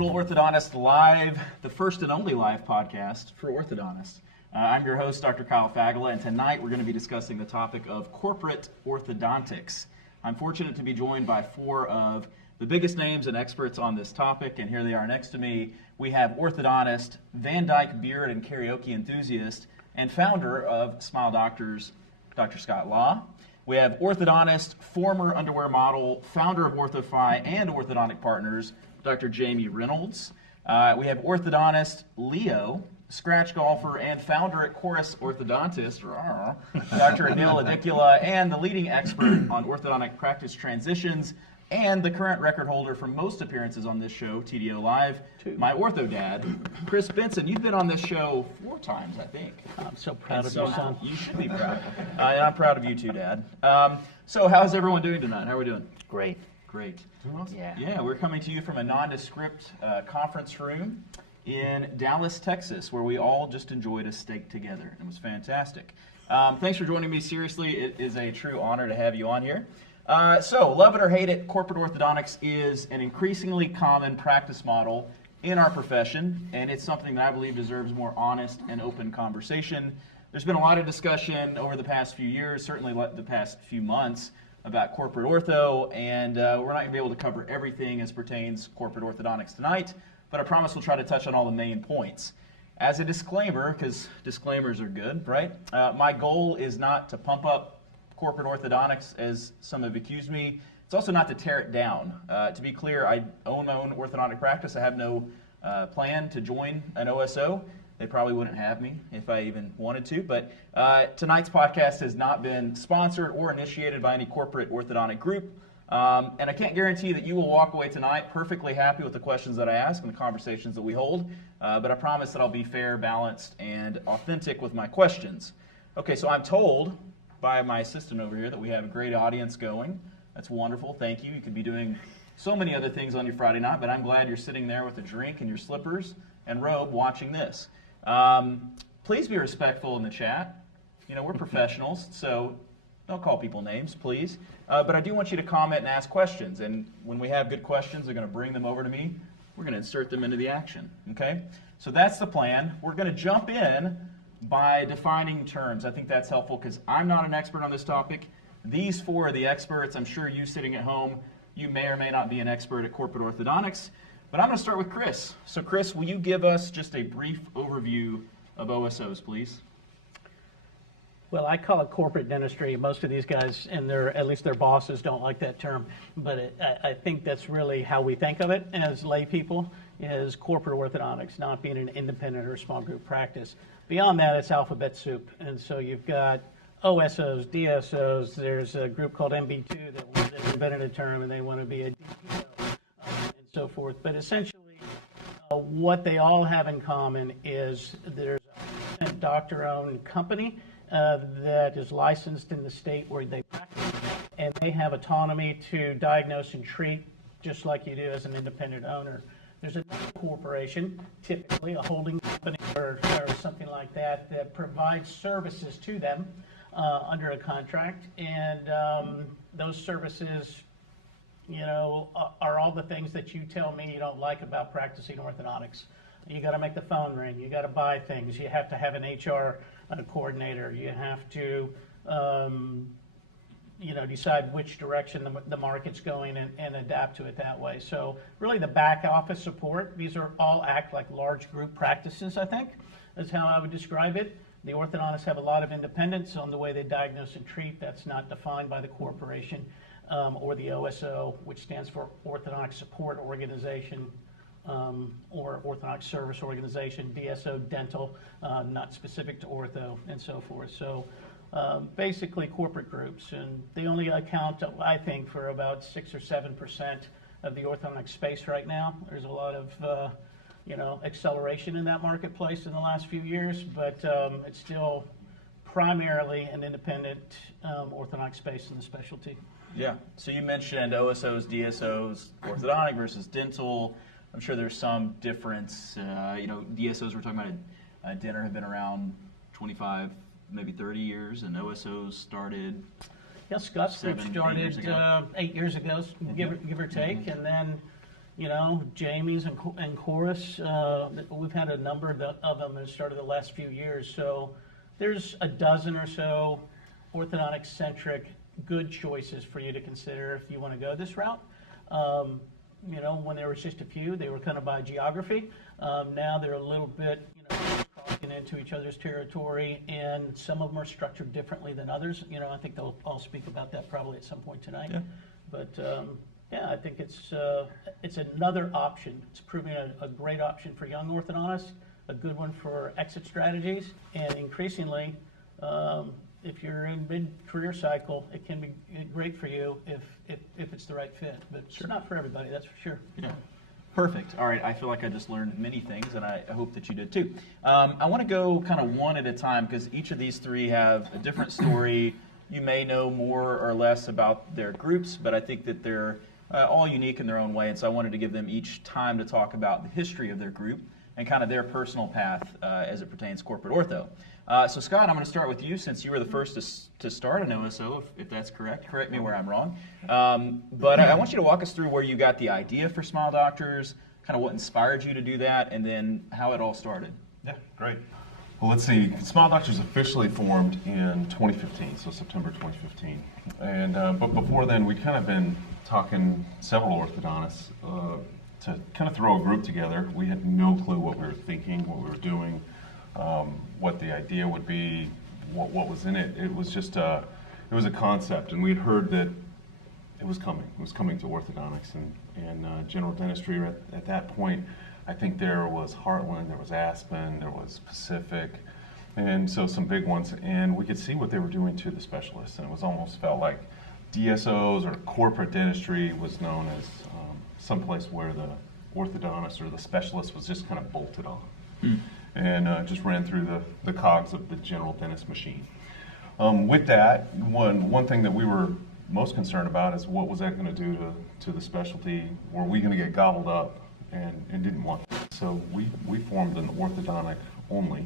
Digital Orthodontist Live, the first and only live podcast for orthodontists. I'm your host, Dr. Kyle Fagala, and tonight we're going to be discussing the topic of corporate orthodontics. I'm fortunate to be joined by four of the biggest names and experts on this topic, and here they are next to me. We have orthodontist, Van Dyke beard and karaoke enthusiast, and founder of Smile Doctors, Dr. Scott Law. We have orthodontist, former underwear model, founder of OrthoFi and Orthodontic Partners, Dr. Jamie Reynolds. We have orthodontist Leo, scratch golfer and founder at Corus Orthodontists, Dr. Anil Idiculla, and the leading expert on orthodontic practice transitions and the current record holder for most appearances on this show, TDO Live, my ortho dad, Chris Bentson. You've been on this show 4 times, I think. I'm so proud of you, son. You should be proud. And I'm proud of you too, Dad. So how's everyone doing tonight? How are we doing? Great. Great. Yeah. Yeah, we're coming to you from a nondescript conference room in Dallas, Texas, where we all just enjoyed a steak together. It was fantastic. Thanks for joining me. Seriously, it is a true honor to have you on here. So, love it or hate it, corporate orthodontics is an increasingly common practice model in our profession, and it's something that I believe deserves more honest and open conversation. There's been a lot of discussion over the past few years, certainly the past few months, about corporate ortho, and we're not going to be able to cover everything as pertains corporate orthodontics tonight, but I promise we'll try to touch on all the main points. As a disclaimer, because disclaimers are good, right? My goal is not to pump up corporate orthodontics, as some have accused me. It's also not to tear it down. To be clear, I own my own orthodontic practice. I have no plan to join an OSO. They probably wouldn't have me if I even wanted to. But tonight's podcast has not been sponsored or initiated by any corporate orthodontic group. And I can't guarantee that you will walk away tonight perfectly happy with the questions that I ask and the conversations that we hold. But I promise that I'll be fair, balanced, and authentic with my questions. Okay, so I'm told by my assistant over here that we have a great audience going. That's wonderful. Thank you. You could be doing so many other things on your Friday night, but I'm glad you're sitting there with a drink and your slippers and robe watching this. Please be respectful in the chat. You know, we're professionals, so don't call people names, please. But I do want you to comment and ask questions, and when we have good questions, they're going to bring them over to me. We're going to insert them into the action, okay? So that's the plan. We're going to jump in by defining terms. I think that's helpful because I'm not an expert on this topic. These four are the experts. I'm sure you sitting at home, you may or may not be an expert at corporate orthodontics. But I'm going to start with Chris. So Chris, will you give us just a brief overview of OSOs, please? Well, I call it corporate dentistry. Most of these guys and at least their bosses don't like that term. But I think that's really how we think of it as lay people, is corporate orthodontics, not being an independent or small group practice. Beyond that, it's alphabet soup. And so you've got OSOs, DSOs. There's a group called MB2 that invented a term, and they want to be a DPO, and so forth. But essentially, what they all have in common is there's a doctor-owned company that is licensed in the state where they practice, and they have autonomy to diagnose and treat just like you do as an independent owner. There's another corporation, typically a holding company or something like that, that provides services to them under a contract, and those services, you know, are all the things that you tell me you don't like about practicing orthodontics. You got to make the phone ring. You got to buy things. You have to have an HR coordinator. You have to, you know, decide which direction the market's going and adapt to it that way. So really the back office support, these are all act like large group practices, I think, is how I would describe it. The orthodontists have a lot of independence on the way they diagnose and treat. That's not defined by the corporation or the OSO, which stands for Orthodontic Support Organization, or Orthodontic Service Organization, DSO, dental, not specific to ortho, and so forth. So basically corporate groups, and they only account, I think, for about 6 or 7% of the orthodontic space right now. There's a lot of you know, acceleration in that marketplace in the last few years, but it's still primarily an independent orthodontic space in the specialty. Yeah, so you mentioned OSOs, DSOs, orthodontic versus dental. I'm sure there's some difference. You know, DSOs, we're talking about a dinner, have been around 25, maybe 30 years, and OSOs started. Yeah, Scott's group started 8 years ago, give or take, and then, You know, Jamie's and Corus, we've had a number of them that started the last few years. So there's a dozen or so orthodontic-centric good choices for you to consider if you want to go this route. You know, when there was just a few, they were kind of by geography. Now they're a little bit, you know, crossing into each other's territory, and some of them are structured differently than others. You know, I think they'll all speak about that probably at some point tonight. Yeah. But yeah, I think it's another option. It's proving a great option for young orthodontists, a good one for exit strategies, and increasingly, if you're in mid-career cycle, it can be great for you if it's the right fit. But it's not for everybody, that's for sure. Yeah. Perfect. All right. I feel like I just learned many things, and I hope that you did too. I want to go kind of one at a time because each of these three have a different story. You may know more or less about their groups, but I think that they're all unique in their own way, and so I wanted to give them each time to talk about the history of their group and kind of their personal path as it pertains to corporate ortho. So Scott, I'm going to start with you since you were the first to start an OSO, if that's correct. Correct me where I'm wrong. But I want you to walk us through where you got the idea for Smile Doctors, kind of what inspired you to do that, and then how it all started. Yeah, great. Well, let's see. Smile Doctors officially formed in 2015, so September 2015. And but before then, we'd kind of been talking several orthodontists to kind of throw a group together. We had no clue what we were thinking, what we were doing, what the idea would be, what was in it. It was just it was a concept, and we'd heard that it was coming. It was coming to orthodontics and general dentistry at that point. I think there was Heartland, there was Aspen, there was Pacific, and so some big ones. And we could see what they were doing to the specialists, and it was almost felt like DSOs or corporate dentistry was known as someplace where the orthodontist or the specialist was just kind of bolted on and just ran through the cogs of the general dentist machine. With that, one thing that we were most concerned about is what was that going to do to the specialty? Were we going to get gobbled up? And didn't want that. So we formed an orthodontic only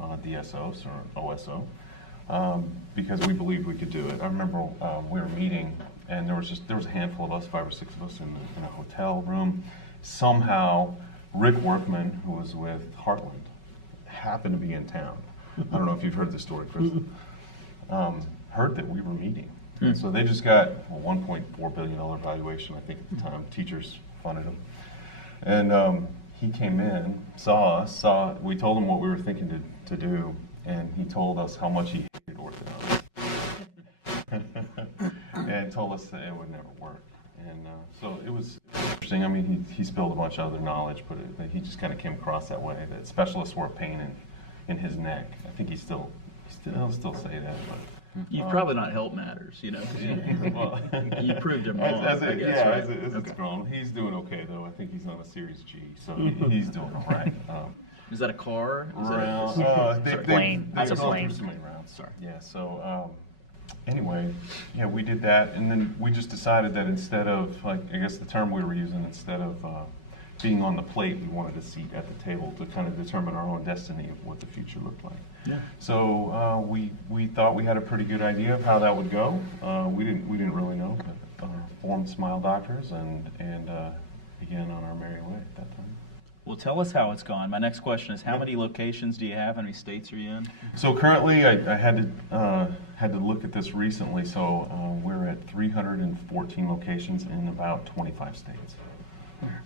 DSO or OSO because we believed we could do it. I remember we were meeting and there was a handful of us, 5 or 6 of us in a hotel room. Somehow Rick Workman, who was with Heartland, happened to be in town. I don't know if you've heard this story, Chris. Heard that we were meeting. And so they just got a $1.4 billion valuation, I think at the time. Teachers funded them. And he came in, saw us, we told him what we were thinking to do, and he told us how much he hated orthodontics. And told us that it would never work. And so it was interesting. I mean, he spilled a bunch of other knowledge, but he just kind of came across that way, that specialists were a pain in his neck. I think he'll still say that, but. You've probably not helped matters, you know, Well, you proved him wrong, I guess, right? As it's grown. He's doing okay, though. I think he's on a Series G, so he's doing all right. Is that a car? Is plane. That's a plane. Sorry. Yeah, so anyway, yeah, we did that, and then we just decided that instead of, like, I guess the term we were using, instead of being on the plate, we wanted a seat at the table to kind of determine our own destiny of what the future looked like. Yeah. So we thought we had a pretty good idea of how that would go. We didn't really know, but formed Smile Doctors and began on our merry way at that time. Well, tell us how it's gone. My next question is, how many locations do you have? How many states are you in? So currently, I had to look at this recently. So we're at 314 locations in about 25 states.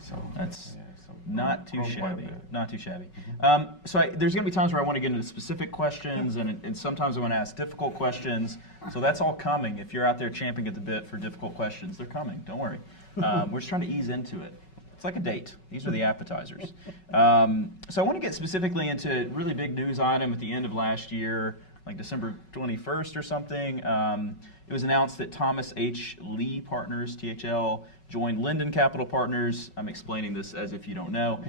So That's so not too grown quite a shabby. bit. Not too shabby. So there's going to be times where I want to get into specific questions, and sometimes I want to ask difficult questions. So that's all coming. If you're out there champing at the bit for difficult questions, they're coming. Don't worry. We're just trying to ease into it. It's like a date. These are the appetizers. So I want to get specifically into a really big news item at the end of last year, like December 21st or something. It was announced that Thomas H. Lee Partners, THL, joined Linden Capital Partners. I'm explaining this as if you don't know,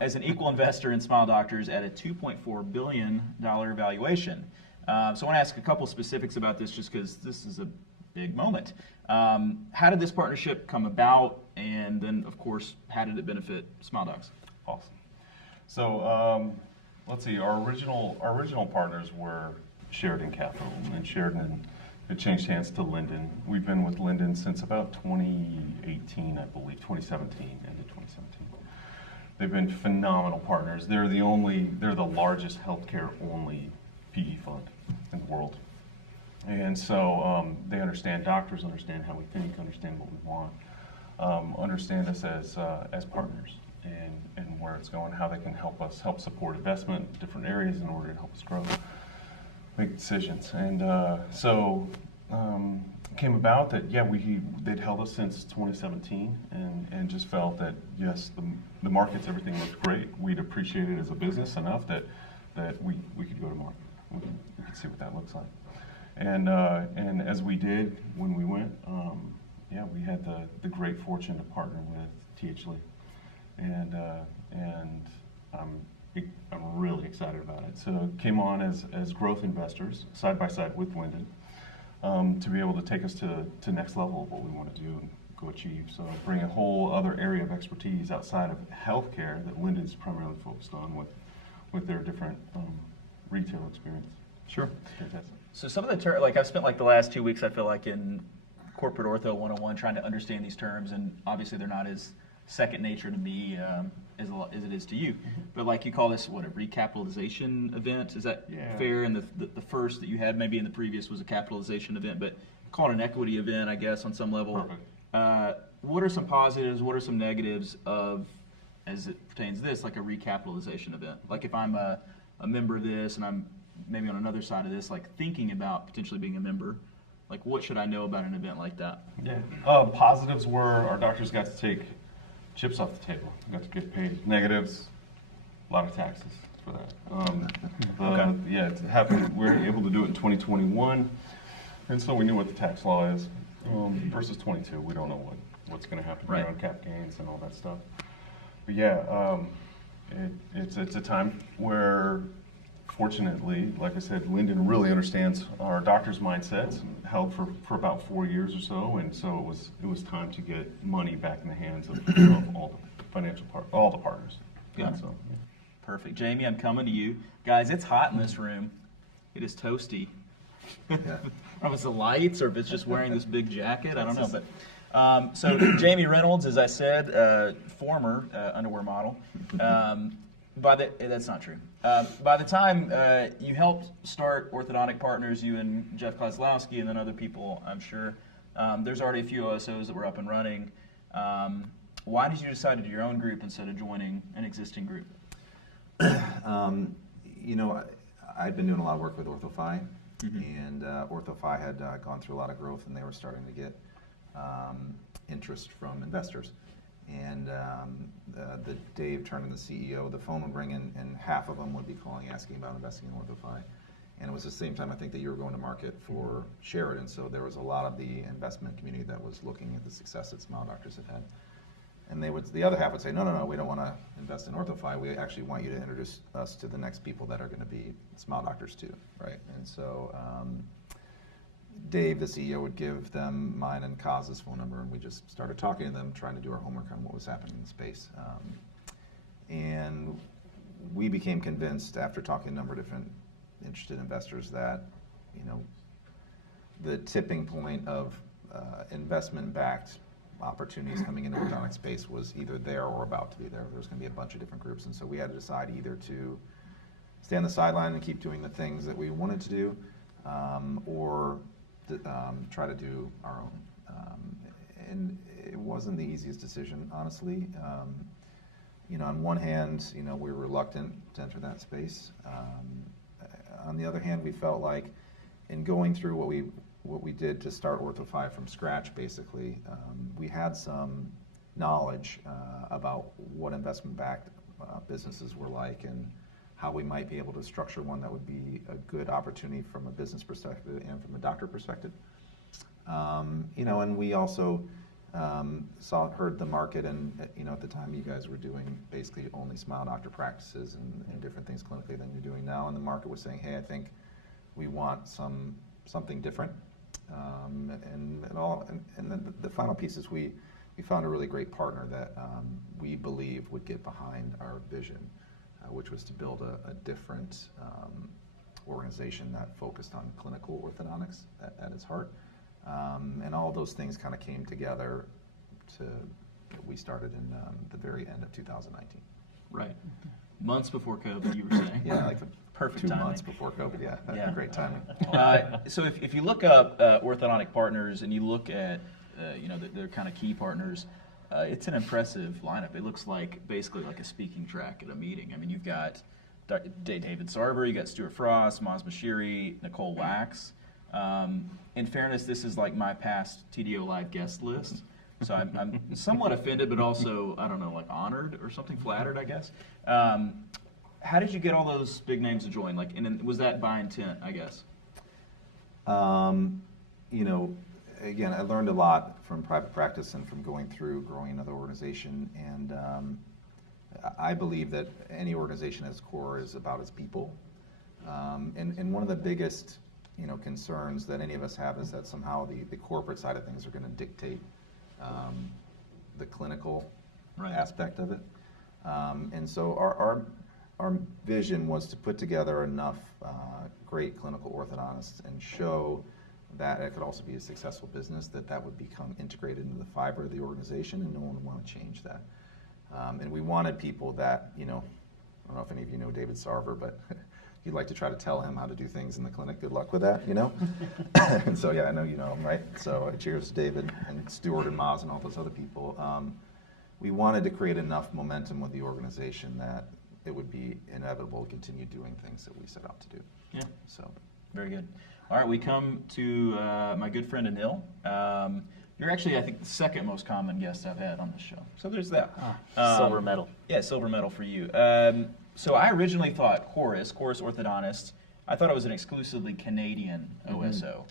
as an equal investor in Smile Doctors at a $2.4 billion valuation. So I want to ask a couple specifics about this just because this is a big moment. How did this partnership come about? And then, of course, how did it benefit Smile Docs? Awesome. So let's see. Our original partners were Sheridan Capital, and Sheridan it changed hands to Linden. We've been with Linden since about 2018, I believe, 2017, end of 2017. They've been phenomenal partners. They're the largest healthcare only PE fund in the world. And so they understand doctors, understand how we think, understand what we want, understand us as partners and where it's going, how they can help support investment in different areas in order to help us grow, make decisions. And so it came about that, yeah, they'd held us since 2017 and just felt that, yes, the markets, everything looked great. We'd appreciate it as a business enough that we could go to market. We could see what that looks like. And as we did when we went, yeah, we had the great fortune to partner with T.H. Lee. And I'm really excited about it. So came on as growth investors, side by side with Linden, to be able to take us to next level of what we want to do and go achieve. So bring a whole other area of expertise outside of healthcare that Linden's primarily focused on with their different retail experience. Sure. Fantastic. So some of the like I've spent like the last 2 weeks, I feel like, in Corporate Ortho 101 trying to understand these terms, and obviously they're not as second nature to me as it is to you. But like you call this, what, a recapitalization event? Is that fair? And the first that you had maybe in the previous was a capitalization event, but call it an equity event, I guess, on some level. Perfect. What are some positives? What are some negatives of, as it pertains to this, like a recapitalization event? Like if I'm a member of this and I'm maybe on another side of this, like thinking about potentially being a member, like what should I know about an event like that? Yeah. Positives were our doctors got to take chips off the table, got to get paid. Negatives, a lot of taxes for that. Okay. Yeah, it happened. We were able to do it in 2021, and so we knew what the tax law is. Versus 22, we don't know what's going to happen here on cap gains and all that stuff. But yeah, it's a time where, fortunately, like I said, Linden really understands our doctors' mindsets, and held for about 4 years or so, and so it was time to get money back in the hands of all the partners. Yeah. So, yeah. Perfect. Jamie, I'm coming to you. Guys, it's hot in this room. It is toasty. I don't know if it's the lights or if it's just wearing this big jacket. I don't know. But so Jamie Reynolds, as I said, former underwear model. That's not true. By the time you helped start Orthodontic Partners, you and Jeff Kozlowski and then other people, I'm sure, there's already a few OSOs that were up and running. Why did you decide to do your own group instead of joining an existing group? I'd been doing a lot of work with OrthoFi, and OrthoFi had gone through a lot of growth, and they were starting to get interest from investors. And the Dave Turner, the CEO, the phone would ring, and half of them would be calling asking about investing in OrthoFi. And it was the same time, I think, that you were going to market for Sheridan, so there was a lot of the investment community that was looking at the success that Smile Doctors had had. And the other half would say, no, we don't want to invest in OrthoFi. We actually want you to introduce us to the next people that are going to be Smile Doctors too, right? And so Dave, the CEO, would give them mine and Kaz's phone number, and we just started talking to them, trying to do our homework on what was happening in the space. And we became convinced, after talking to a number of different interested investors, that the tipping point of investment-backed opportunities coming into the orthodontic space was either there or about to be there. There was going to be a bunch of different groups, and so we had to decide either to stay on the sideline and keep doing the things that we wanted to do, or try to do our own. And it wasn't the easiest decision, honestly. On one hand, we were reluctant to enter that space. On the other hand, we felt like in going through what we did to start OrthoFi from scratch, basically, we had some knowledge about what investment-backed businesses were like and how we might be able to structure one that would be a good opportunity from a business perspective and from a doctor perspective. And we also heard the market, and at the time you guys were doing basically only Smile Doctor practices and different things clinically than you're doing now, and the market was saying, hey, I think we want something different. And then the final piece is we found a really great partner that we believe would get behind our vision, which was to build a different organization that focused on clinical orthodontics at its heart. And all those things kind of came together we started in the very end of 2019. Right. Months before COVID, you were saying. Yeah, like Perfect 2 timing. months before COVID, yeah. Yeah. Great timing. So if you look up Orthodontic Partners and you look at their kind of key partners, it's an impressive lineup. It looks like basically like a speaking track at a meeting. I mean, you've got David Sarver, you got Stuart Frost, Maz Mashiri, Nicole Wax. In fairness, this is like my past TDO Live guest list. So I'm somewhat offended, but also, I don't know, like honored or something, flattered, I guess. How did you get all those big names to join? Like, and was that by intent, I guess? Again, I learned a lot from private practice and from growing another organization. And I believe that any organization at its core is about its people. And one of the biggest, concerns that any of us have is that somehow the corporate side of things are going to dictate the clinical aspect of it. And so our vision was to put together enough great clinical orthodontists and show that it could also be a successful business, that would become integrated into the fiber of the organization, and no one would want to change that. And we wanted people that, I don't know if any of you know David Sarver, but you'd like to try to tell him how to do things in the clinic. Good luck with that, And so, yeah, I know you know him, right? So cheers to David and Stuart and Maz and all those other people. We wanted to create enough momentum with the organization that it would be inevitable to continue doing things that we set out to do. Yeah. So. Very good. All right, we come to my good friend Anil. You're actually, I think, the second most common guest I've had on this show. So there's that. Silver medal. Yeah, silver medal for you. So I originally thought Corus Orthodontists, I thought it was an exclusively Canadian OSO,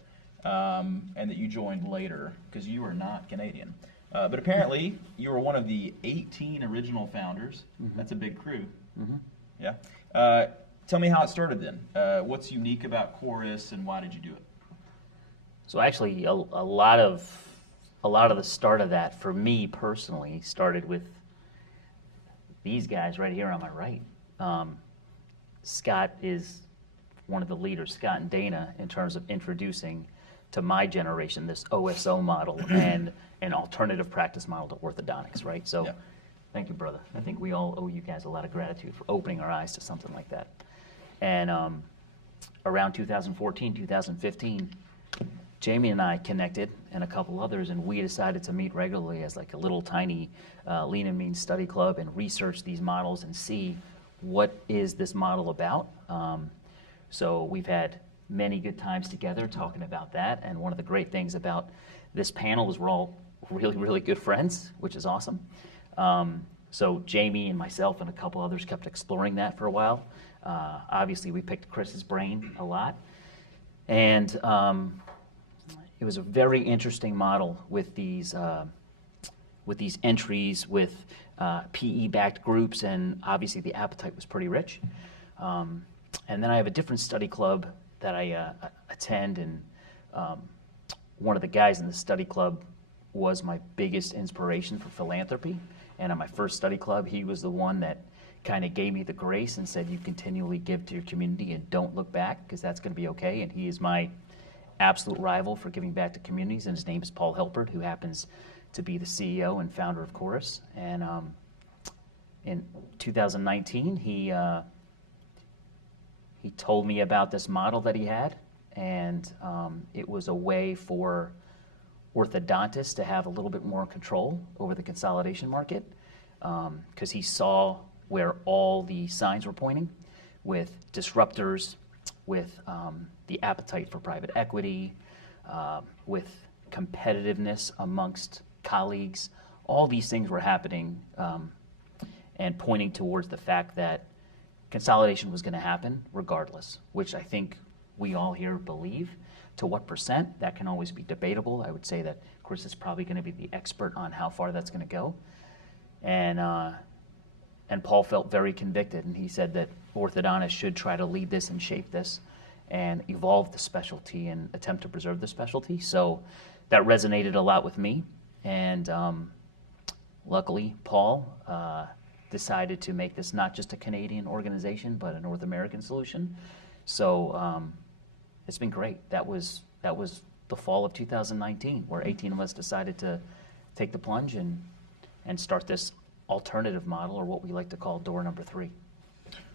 and that you joined later, because you are not Canadian. But apparently, you were one of the 18 original founders. That's a big crew. Yeah. Tell me how it started then. What's unique about Corus, and why did you do it? So actually, a lot of the start of that for me personally started with these guys right here on my right. Scott is one of the leaders, Scott and Dana, in terms of introducing to my generation this OSO model and an alternative practice model to orthodontics, right? So, thank you, brother. I think we all owe you guys a lot of gratitude for opening our eyes to something like that. And around 2014, 2015, Jamie and I connected, and a couple others, and we decided to meet regularly as like a little tiny lean and mean study club and research these models and see what is this model about. So we've had many good times together talking about that, and one of the great things about this panel is we're all really, really good friends, which is awesome. So Jamie and myself and a couple others kept exploring that for a while. Obviously, we picked Chris's brain a lot, and it was a very interesting model with these entries with PE-backed groups, and obviously the appetite was pretty rich. And then I have a different study club that I attend, and one of the guys in the study club was my biggest inspiration for philanthropy. And at my first study club, he was the one that kind of gave me the grace and said, you continually give to your community and don't look back, because that's going to be okay. And he is my absolute rival for giving back to communities, and his name is Paul Helpert, who happens to be the CEO and founder of Corus. And in 2019, he told me about this model that he had, and it was a way for orthodontists to have a little bit more control over the consolidation market, because he saw where all the signs were pointing with disruptors, with the appetite for private equity, with competitiveness amongst colleagues. All these things were happening and pointing towards the fact that consolidation was going to happen regardless, which I think we all here believe. To what percent, that can always be debatable. I would say that Chris is probably going to be the expert on how far that's going to go. And Paul felt very convicted, and he said that orthodontists should try to lead this and shape this and evolve the specialty and attempt to preserve the specialty. So that resonated a lot with me. And luckily, Paul decided to make this not just a Canadian organization, but a North American solution. So it's been great. That was the fall of 2019, where 18 of us decided to take the plunge and start this alternative model, or what we like to call door number 3.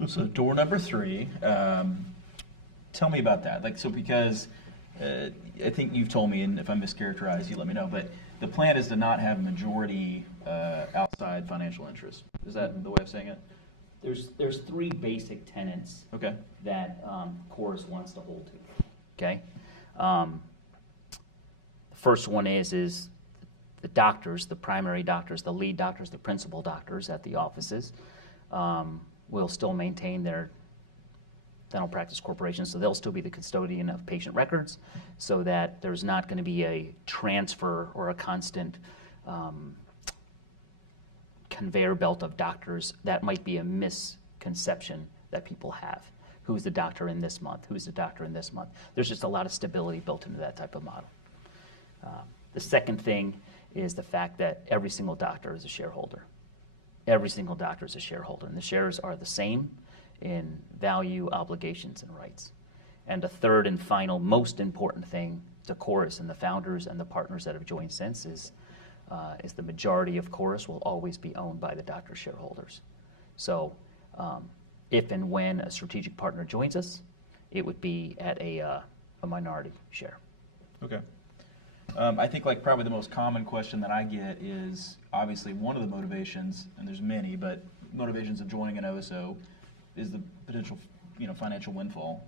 So door number 3, tell me about that. Like, so because I think you've told me, and if I mischaracterize, you let me know, but the plan is to not have majority outside financial interest. Is that the way of saying it? There's 3 basic tenets Okay. that Corus wants to hold to. Okay. The first one is the doctors, the primary doctors, the lead doctors, the principal doctors at the offices will still maintain their dental practice corporations, so they'll still be the custodian of patient records, so that there's not going to be a transfer or a constant conveyor belt of doctors. That might be a misconception that people have. Who's the doctor in this month? Who's the doctor in this month? There's just a lot of stability built into that type of model. The second thing is the fact that every single doctor is a shareholder. Every single doctor is a shareholder, and the shares are the same in value, obligations, and rights. And the third and final most important thing to Corus and the founders and the partners that have joined since is the majority of Corus will always be owned by the doctor shareholders. So if and when a strategic partner joins us, it would be at a minority share. Okay. I think like probably the most common question that I get is obviously one of the motivations, and there's many, but motivations of joining an OSO is the potential, financial windfall,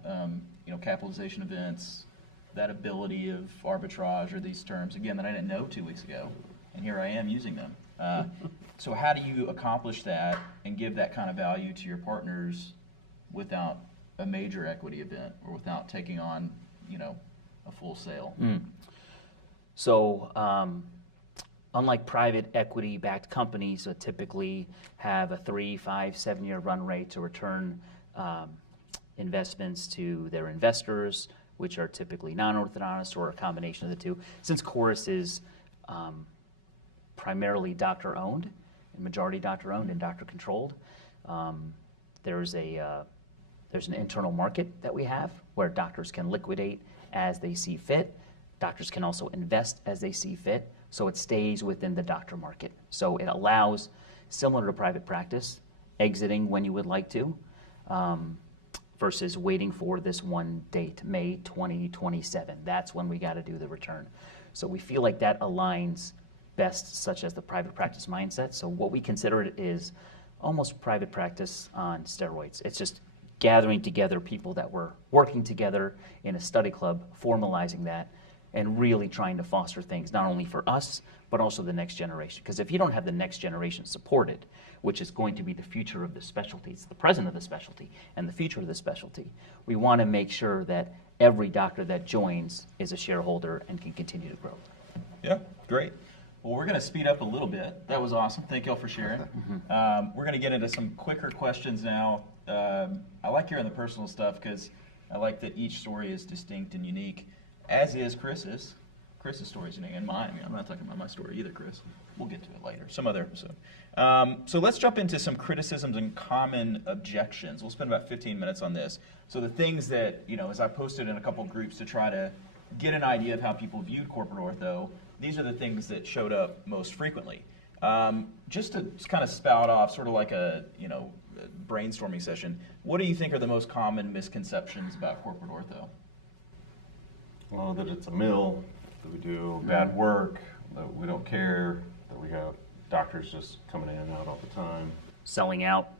capitalization events, that ability of arbitrage, or these terms, again, that I didn't know 2 weeks ago, and here I am using them. So how do you accomplish that and give that kind of value to your partners without a major equity event or without taking on, a full sale? So unlike private equity-backed companies that typically have a 3, 5, 7-year run rate to return investments to their investors, which are typically non-orthodontists or a combination of the two, since Corus is primarily doctor-owned, and majority doctor-owned and doctor-controlled, there's an internal market that we have where doctors can liquidate as they see fit. Doctors can also invest as they see fit, so it stays within the doctor market. So it allows, similar to private practice, exiting when you would like to, versus waiting for this one date, May 2027. That's when we got to do the return. So we feel like that aligns best, such as the private practice mindset. So what we consider it is almost private practice on steroids. It's just gathering together people that were working together in a study club, formalizing that, and really trying to foster things not only for us, but also the next generation. Because if you don't have the next generation supported, which is going to be the future of the specialty, it's the present of the specialty and the future of the specialty, we want to make sure that every doctor that joins is a shareholder and can continue to grow. Yeah, great. Well, we're going to speed up a little bit. That was awesome. Thank y'all for sharing. We're going to get into some quicker questions now. I like hearing the personal stuff because I like that each story is distinct and unique, as is Chris's. Chris's story is unique, and mine. I mean, I'm not talking about my story either, Chris. We'll get to it later, some other episode. So let's jump into some criticisms and common objections. We'll spend about 15 minutes on this. So the things that, as I posted in a couple groups to try to get an idea of how people viewed corporate ortho, these are the things that showed up most frequently. Just to kind of spout off, sort of like a brainstorming session, what do you think are the most common misconceptions about corporate ortho? Well, that it's a mill, that we do bad work, that we don't care, that we have doctors just coming in and out all the time. Selling out.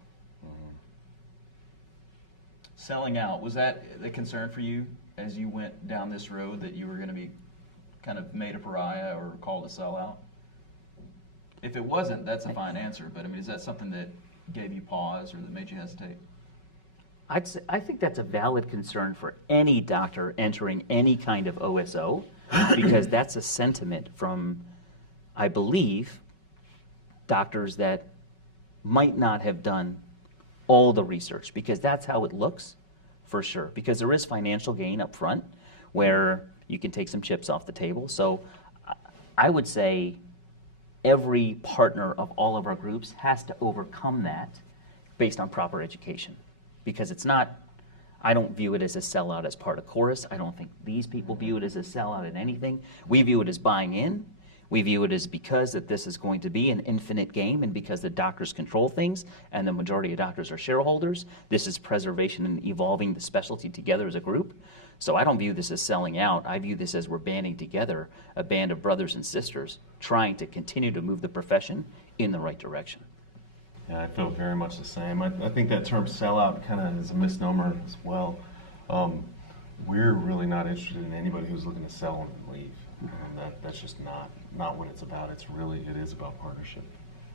Selling out, was that the concern for you as you went down this road, that you were going to be kind of made a pariah or called a sellout? If it wasn't, that's a fine answer, but I mean, is that something that gave you pause or that made you hesitate? I think that's a valid concern for any doctor entering any kind of OSO, because that's a sentiment from, I believe, doctors that might not have done all the research, because that's how it looks, for sure. Because there is financial gain up front where you can take some chips off the table. So I would say every partner of all of our groups has to overcome that based on proper education. Because it's not, I don't view it as a sellout as part of Corus. I don't think these people view it as a sellout in anything. We view it as buying in. We view it as because that this is going to be an infinite game, and because the doctors control things and the majority of doctors are shareholders, this is preservation and evolving the specialty together as a group. So I don't view this as selling out. I view this as we're banding together, a band of brothers and sisters trying to continue to move the profession in the right direction. Yeah, I feel very much the same. I think that term sellout kind of is a misnomer as well. We're really not interested in anybody who's looking to sell and leave. That's just not what it's about. It is about partnership.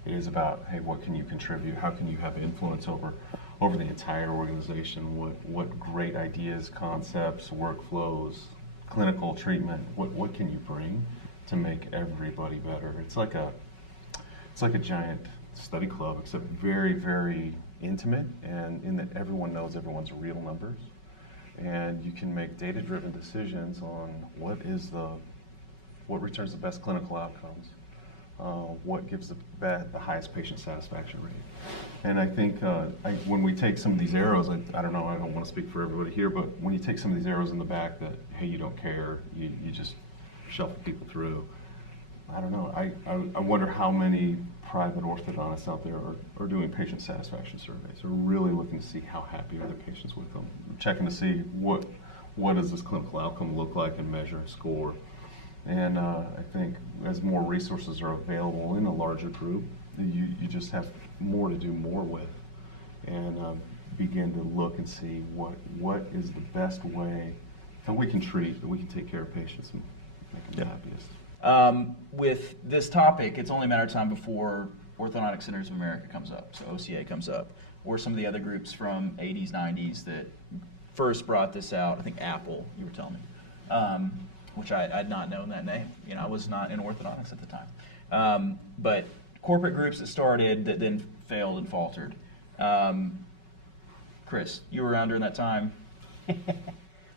It is about, hey, what can you contribute? How can you have influence over the entire organization? What great ideas, concepts, workflows, clinical treatment, what can you bring to make everybody better? It's like a giant study club, except very, very intimate, and in that everyone knows everyone's real numbers, and you can make data-driven decisions on what returns the best clinical outcomes, what gives the highest patient satisfaction rate. And I think when we take some of these arrows, I don't know, I don't want to speak for everybody here, but when you take some of these arrows in the back that, hey, you don't care, you just shuffle people through, I don't know, I wonder how many private orthodontists out there are doing patient satisfaction surveys, are really looking to see how happy are their patients with them, checking to see what does this clinical outcome look like and measure and score. And I think as more resources are available in a larger group, you just have more to do more with, and begin to look and see what is the best way that we can treat, that we can take care of patients and make them the happiest. With this topic, it's only a matter of time before Orthodontic Centers of America comes up, so OCA comes up, or some of the other groups from 80s, 90s that first brought this out. I think Apple, you were telling me, which I had not known that name. You know, I was not in orthodontics at the time. But corporate groups that started that then failed and faltered. Chris, you were around during that time.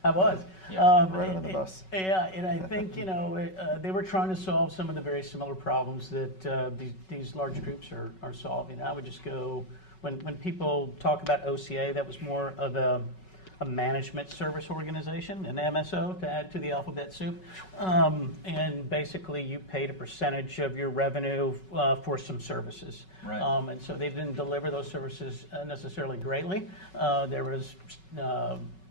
I was. Yeah, right under the bus. Yeah, and I think, you know, they were trying to solve some of the very similar problems that these large groups are solving. I would just go, when people talk about OCA, that was more of a management service organization, an MSO, to add to the alphabet soup. And basically you paid a percentage of your revenue for some services. Right. And so they didn't deliver those services necessarily greatly. There was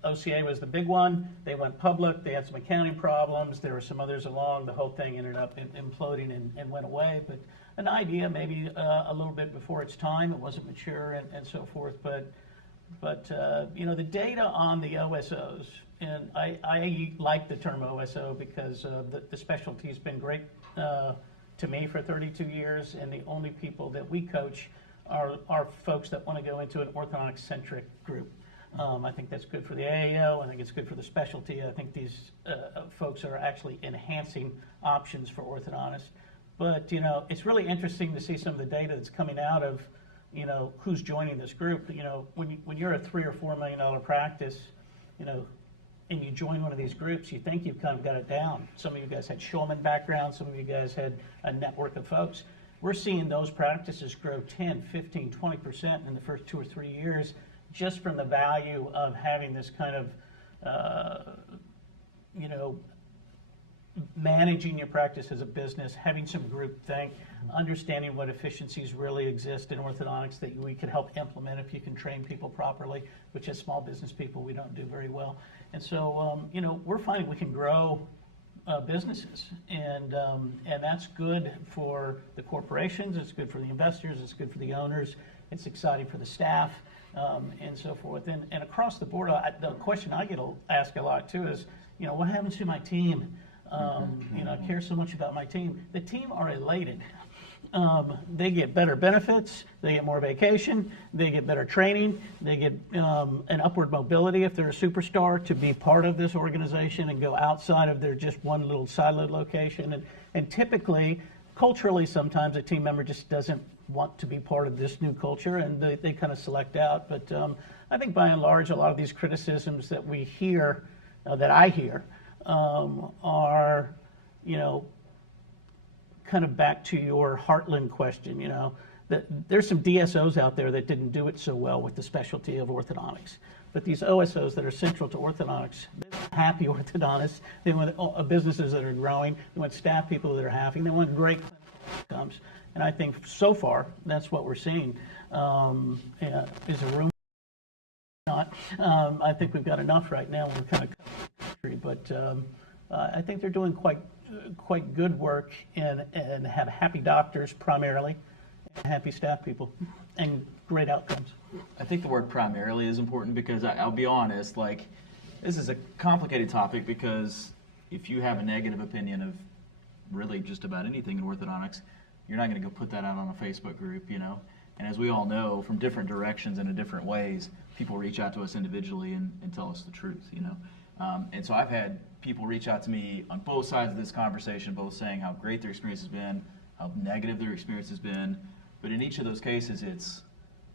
OCA was the big one. They went public. They had some accounting problems. There were some others along. The whole thing ended up imploding and went away. But an idea maybe a little bit before its time. It wasn't mature and so forth. But you know, the data on the OSOs, and I like the term OSO because the specialty has been great to me for 32 years, and the only people that we coach are folks that want to go into an orthodontic-centric group. I think that's good for the AAO. I think it's good for the specialty. I think these folks are actually enhancing options for orthodontists. But, you know, it's really interesting to see some of the data that's coming out of, you know, who's joining this group. You know, when you're a $3 or $4 million practice, you know, and you join one of these groups, you think you've kind of got it down. Some of you guys had Schulman backgrounds. Some of you guys had a network of folks. We're seeing those practices grow 10, 15, 20% in the first 2 or 3 years, just from the value of having this kind of, you know, managing your practice as a business, having some group think, understanding what efficiencies really exist in orthodontics that we can help implement if you can train people properly, which as small business people we don't do very well. And so, you know, we're finding we can grow businesses, and that's good for the corporations, it's good for the investors, it's good for the owners, it's exciting for the staff. And so forth. And across the board, the question I get asked a lot too is, you know, what happens to my team? You know, I care so much about my team. The team are elated. They get better benefits, they get more vacation, they get better training, they get an upward mobility if they're a superstar to be part of this organization and go outside of their just one little siloed location. And typically, culturally, sometimes a team member just doesn't want to be part of this new culture, and they kind of select out. But I think by and large, a lot of these criticisms that we hear, that I hear, are, you know, kind of back to your Heartland question, you know, that there's some DSOs out there that didn't do it so well with the specialty of orthodontics. But these OSOs that are central to orthodontics, they want happy orthodontists. They want businesses that are growing. They want staff people that are happy. They want great clinical outcomes. And I think so far, that's what we're seeing. Yeah, is a room not? I think we've got enough right now. We're kind of country, but I think they're doing quite good work and have happy doctors primarily, and happy staff people, and great outcomes. I think the word primarily is important because I'll be honest, like, this is a complicated topic because if you have a negative opinion of really just about anything in orthodontics, you're not going to go put that out on a Facebook group, you know. And as we all know, from different directions and in different ways, people reach out to us individually and tell us the truth, you know. And so I've had people reach out to me on both sides of this conversation, both saying how great their experience has been, how negative their experience has been. But in each of those cases, it's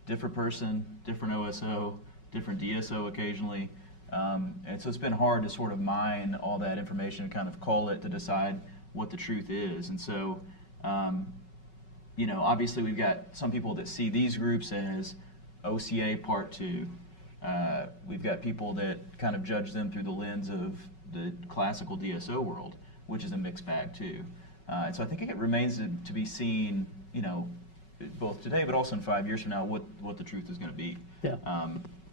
different person, different OSO, different DSO occasionally. And so it's been hard to sort of mine all that information and kind of call it to decide what the truth is. And so, you know, obviously we've got some people that see these groups as OCA Part 2. We've got people that kind of judge them through the lens of the classical DSO world, which is a mixed bag too. And so I think it remains to be seen, you know, both today but also in 5 years from now, what the truth is going to be. Yeah.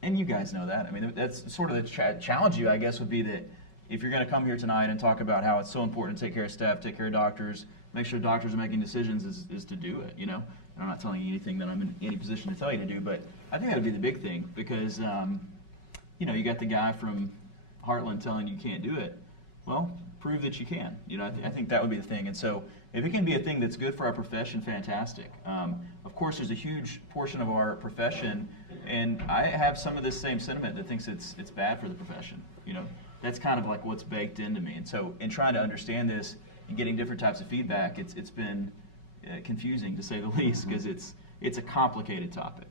And you guys know that. I mean, that's sort of the challenge you, I guess, would be that if you're going to come here tonight and talk about how it's so important to take care of staff, take care of doctors, make sure doctors are making decisions is to do it, you know. And I'm not telling you anything that I'm in any position to tell you to do, but I think that would be the big thing because, you know, you got the guy from Heartland telling you can't do it. Well, prove that you can. You know, I think that would be the thing. And so if it can be a thing that's good for our profession, fantastic. Of course, there's a huge portion of our profession, and I have some of this same sentiment that thinks it's bad for the profession. You know, that's kind of like what's baked into me. And so in trying to understand this and getting different types of feedback, it's been confusing to say the least because it's a complicated topic.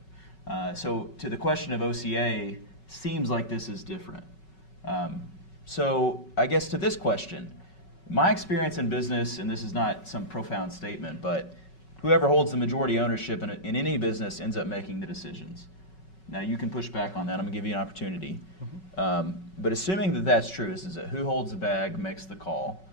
So to the question of OCA, seems like this is different. So I guess to this question, my experience in business, and this is not some profound statement, but whoever holds the majority ownership in any business ends up making the decisions. Now you can push back on that. I'm going to give you an opportunity. But assuming that that's true, is that who holds the bag makes the call.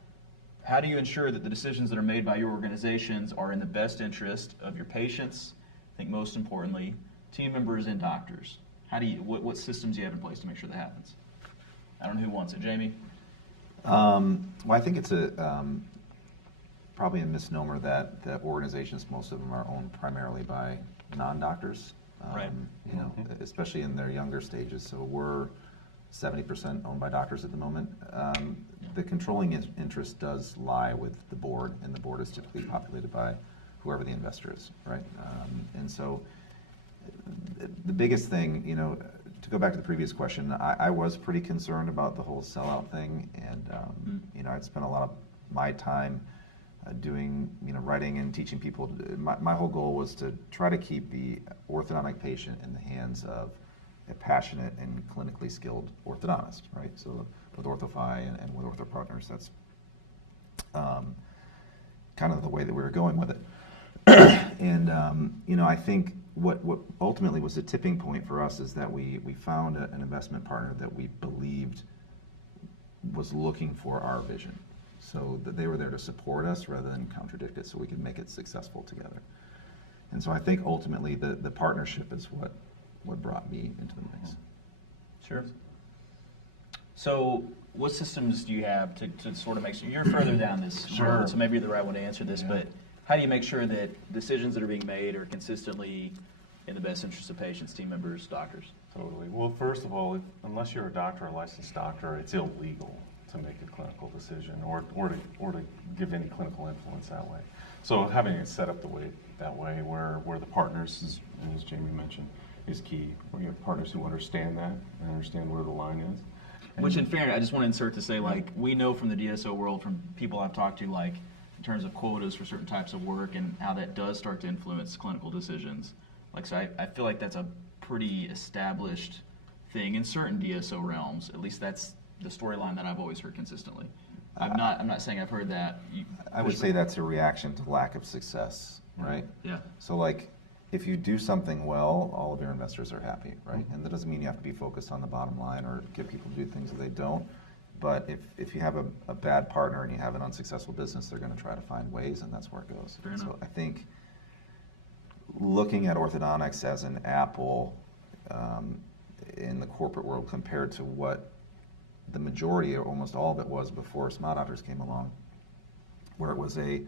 How do you ensure that the decisions that are made by your organizations are in the best interest of your patients, I think most importantly, team members and doctors? How do you, what systems do you have in place to make sure that happens? I don't know who wants it. Jamie? Well, I think it's probably a misnomer that organizations, most of them are owned primarily by non-doctors. Right. You know, especially in their younger stages. So we're 70% owned by doctors at the moment. The controlling interest does lie with the board, and the board is typically populated by whoever the investor is, right? And so the biggest thing, you know, to go back to the previous question, I was pretty concerned about the whole sellout thing, and you know, I'd spent a lot of my time doing, you know, writing and teaching people. My whole goal was to try to keep the orthodontic patient in the hands of a passionate and clinically skilled orthodontist, right? So with OrthoFi and with Orthodontic Partners, that's kind of the way that we were going with it. And you know, I think what ultimately was the tipping point for us is that we found an investment partner that we believed was looking for our vision. So that they were there to support us rather than contradict it, so we could make it successful together. And so I think ultimately the partnership is what brought me into the mix. Sure. So what systems do you have to sort of make sure you're further down this road, so maybe you're the right one to answer this, but how do you make sure that decisions that are being made are consistently in the best interest of patients, team members, doctors? Totally. Well, first of all, unless you're a doctor, a licensed doctor, it's illegal to make a clinical decision or to give any clinical influence that way. So having it set up that way where the partners, as Jamie mentioned, is key. We have partners who understand that and understand where the line is. Which, in fairness, I just want to insert to say, like, we know from the DSO world, from people I've talked to, like, in terms of quotas for certain types of work and how that does start to influence clinical decisions. Like, so I feel like that's a pretty established thing in certain DSO realms. At least that's the storyline that I've always heard consistently. I'm not saying I've heard that. I would say that's a reaction to lack of success, right? Yeah. So like, if you do something well, all of your investors are happy, right? And that doesn't mean you have to be focused on the bottom line or get people to do things that they don't. But if you have a bad partner and you have an unsuccessful business, they're going to try to find ways, and that's where it goes. Fair enough. So I think looking at orthodontics as an Apple in the corporate world compared to what the majority, or almost all of it, was before smile doctors came along, where it was a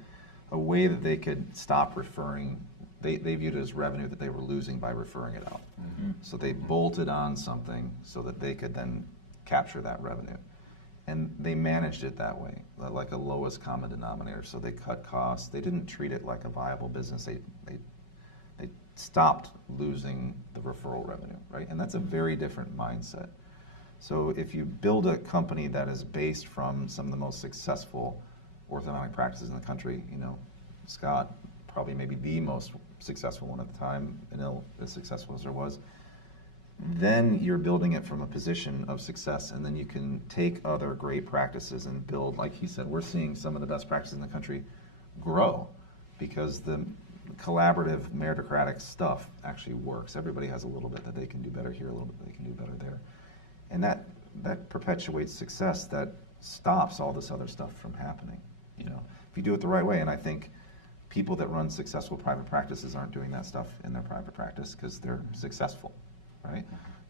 way that they could stop referring. They viewed it as revenue that they were losing by referring it out. Mm-hmm. So they bolted on something so that they could then capture that revenue. And they managed it that way, like a lowest common denominator. So they cut costs. They didn't treat it like a viable business. They stopped losing the referral revenue, right? And that's a very different mindset. So if you build a company that is based from some of the most successful orthodontic practices in the country, you know, Scott, probably maybe the most successful one at the time, Anil, as successful as there was, then you're building it from a position of success, and then you can take other great practices and build, like he said, we're seeing some of the best practices in the country grow because the collaborative meritocratic stuff actually works. Everybody has a little bit that they can do better here, a little bit they can do better there. And that perpetuates success, that stops all this other stuff from happening, you know, if you do it the right way. And I think people that run successful private practices aren't doing that stuff in their private practice because they're successful, right?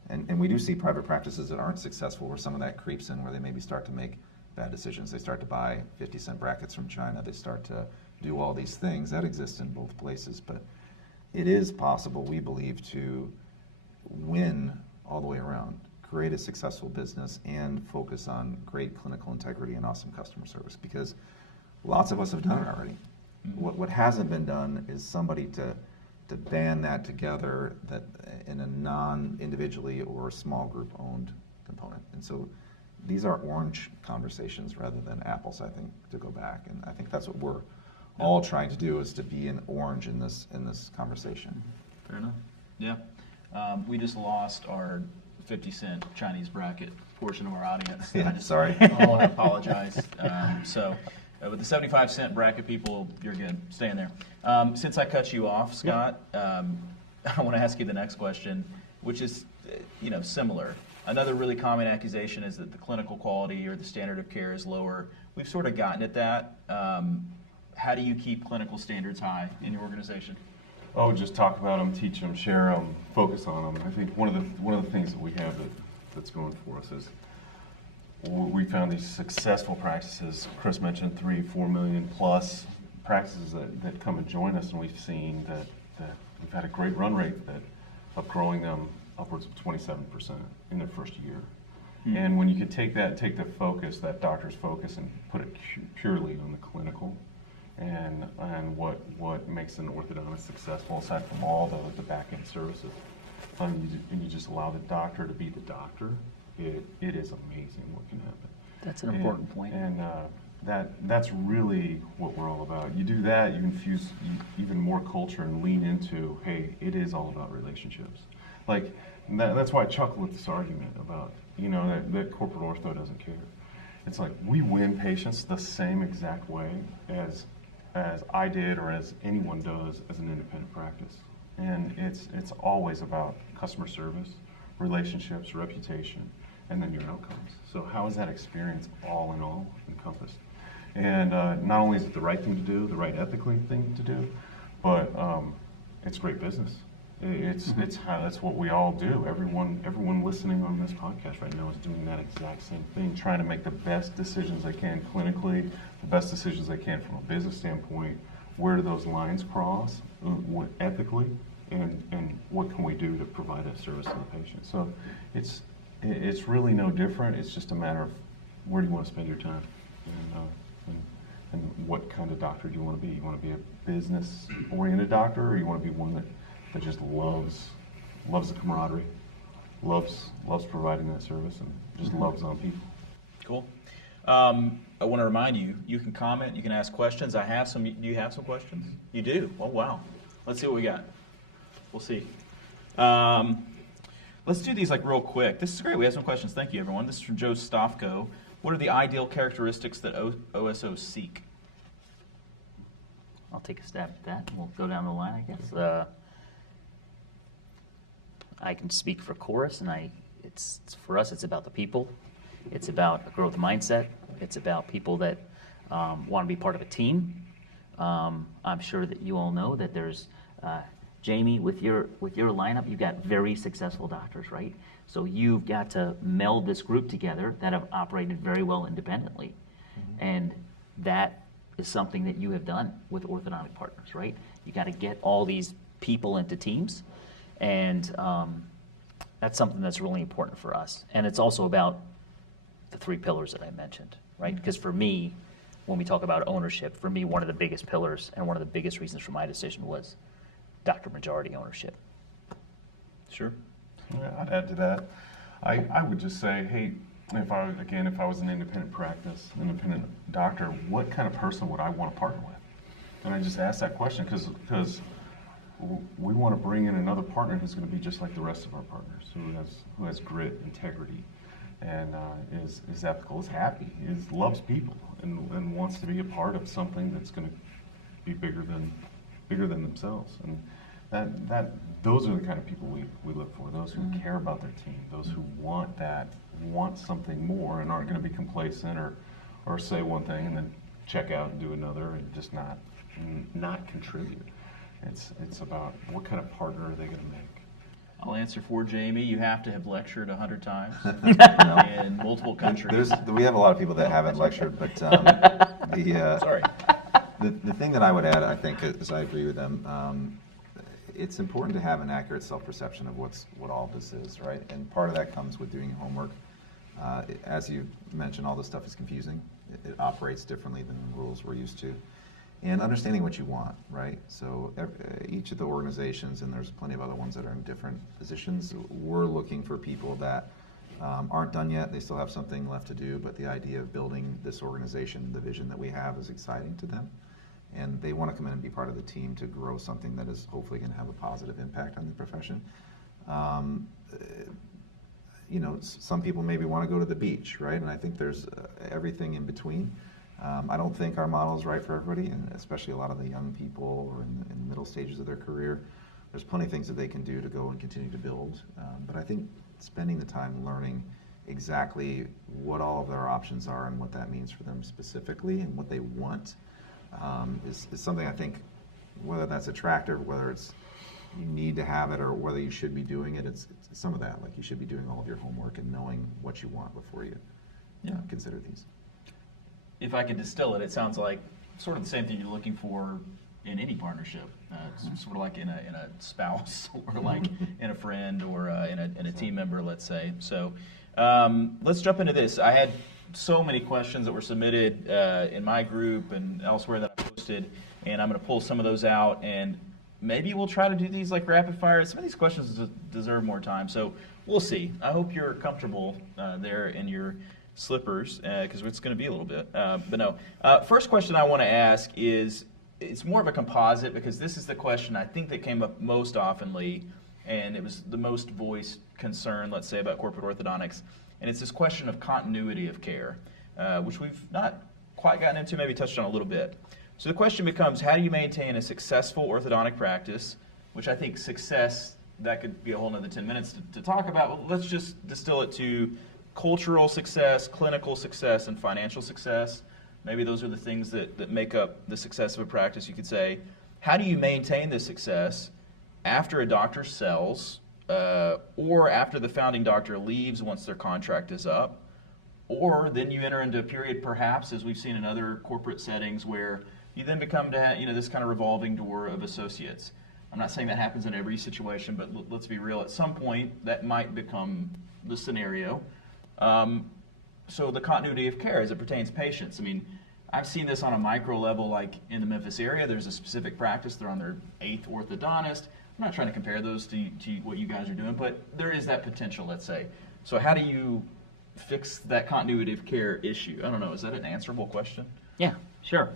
And we do see private practices that aren't successful where some of that creeps in, where they maybe start to make bad decisions. They start to buy 50-cent brackets from China. They start to do all these things. That exists in both places. But it is possible, we believe, to win all the way around, create a successful business, and focus on great clinical integrity and awesome customer service, because lots of us have done it already. What hasn't been done is somebody to band that together that in a non-individually or small group owned component. And so these are orange conversations rather than apples, I think, to go back. And I think that's what we're all trying to do, is to be an orange in this conversation. Fair enough. Yeah. We just lost our 50-cent Chinese bracket portion of our audience. Yeah, I just sorry. I want to apologize. With the 75-cent bracket people, you're good. Stay in there. Since I cut you off, Scott, I want to ask you the next question, which is, similar. Another really common accusation is that the clinical quality or the standard of care is lower. We've sort of gotten at that. How do you keep clinical standards high in your organization? Oh, just talk about them, teach them, share them, focus on them. I think one of the things that we have that's going for us is we found these successful practices. Chris mentioned 3-4 million plus practices that come and join us, and we've seen that we've had a great run rate of growing them upwards of 27% in their first year. And when you can take the focus, that doctor's focus, and put it purely on the clinical and what makes an orthodontist successful, aside from all the back-end services, and you just allow the doctor to be the doctor, it is amazing what can happen. That's an important point. And that's really what we're all about. You do that, you infuse even more culture and lean into, hey, it is all about relationships. Like, that's why I chuckle at this argument about, that corporate ortho doesn't care. It's like, we win patients the same exact way as I did or as anyone does as an independent practice. And it's always about customer service, relationships, reputation, and then your outcomes. So how is that experience all in all encompassed? And not only is it the right thing to do, the right ethically thing to do, but it's great business. That's what we all do. Everyone listening on this podcast right now is doing that exact same thing, trying to make the best decisions they can clinically, the best decisions they can from a business standpoint. Where do those lines cross ethically, and what can we do to provide that service to the patient? So it's really no different. It's just a matter of where do you want to spend your time, and what kind of doctor do you want to be? You want to be a business-oriented doctor, or you want to be one that just loves the camaraderie, loves providing that service, and just loves on people. Cool. I want to remind you, you can comment, you can ask questions. I have some. Do you have some questions? You do? Oh, wow. Let's see what we got. We'll see. Let's do these real quick. This is great. We have some questions. Thank you, everyone. This is from Joe Stofko. What are the ideal characteristics that OSOs seek? I'll take a stab at that. We'll go down the line, I guess. I can speak for Corus, and it's for us, it's about the people. It's about a growth mindset. It's about people that want to be part of a team. I'm sure that you all know that there's Jamie, with your lineup, you've got very successful doctors, right? So you've got to meld this group together that have operated very well independently. And that is something that you have done with Orthodontic Partners, right? You got to get all these people into teams, and that's something that's really important for us. And it's also about the 3 pillars that I mentioned, right? Because for me, when we talk about ownership, for me, one of the biggest pillars and one of the biggest reasons for my decision was doctor majority ownership. Sure. Yeah, I'd add to that. I would just say, hey, if I was an independent practice, independent doctor, what kind of person would I want to partner with? And I just ask that question because we want to bring in another partner who's going to be just like the rest of our partners, who has grit, integrity, and is ethical, is happy, loves people, and wants to be a part of something that's going to be bigger than themselves. And those are the kind of people we look for, those who care about their team, those who want something more and aren't going to be complacent or say one thing and then check out and do another and just not contribute. It's about what kind of partner are they going to make. I'll answer for Jamie. You have to have lectured 100 times No. in multiple countries. We have a lot of people that haven't lectured, but Sorry. the thing that I would add, I think, is I agree with them. It's important to have an accurate self-perception of what all this is, right? And part of that comes with doing your homework. As you mentioned, all this stuff is confusing. It operates differently than the rules we're used to. And understanding what you want, right? So each of the organizations, and there's plenty of other ones that are in different positions, we're looking for people that aren't done yet. They still have something left to do, but the idea of building this organization, the vision that we have, is exciting to them. And they want to come in and be part of the team to grow something that is hopefully going to have a positive impact on the profession. You know, some people maybe want to go to the beach, right? And I think there's everything in between. I don't think our model is right for everybody, and especially a lot of the young people or in the middle stages of their career. There's plenty of things that they can do to go and continue to build. But I think spending the time learning exactly what all of their options are and what that means for them specifically and what they want is something I think, whether that's attractive, whether it's you need to have it or whether you should be doing it, it's some of that. Like, you should be doing all of your homework and knowing what you want before you consider these. If I could distill it, it sounds like sort of the same thing you're looking for in any partnership. It's sort of like in a spouse or like in a friend or in a team member, let's say. So let's jump into this. I had so many questions that were submitted in my group and elsewhere that I posted, and I'm going to pull some of those out, and maybe we'll try to do these like rapid fire. Some of these questions deserve more time, so we'll see. I hope you're comfortable there in your slippers, because it's going to be a little bit. But no. First question I want to ask is, it's more of a composite, because this is the question I think that came up most oftenly, and it was the most voiced concern, let's say, about corporate orthodontics. And it's this question of continuity of care, which we've not quite gotten into, maybe touched on a little bit. So the question becomes, how do you maintain a successful orthodontic practice, which I think success, that could be a whole nother 10 minutes to talk about. Well, let's just distill it to cultural success, clinical success, and financial success. Maybe those are the things that make up the success of a practice, you could say. How do you maintain this success after a doctor sells, or after the founding doctor leaves once their contract is up, or then you enter into a period, perhaps, as we've seen in other corporate settings, where you then become this kind of revolving door of associates. I'm not saying that happens in every situation, but let's be real. At some point, that might become the scenario. So the continuity of care as it pertains to patients. I mean, I've seen this on a micro level, like in the Memphis area. There's a specific practice. They're on their 8th orthodontist. I'm not trying to compare those to what you guys are doing, but there is that potential, let's say. So how do you fix that continuity of care issue? I don't know. Is that an answerable question? Yeah, sure.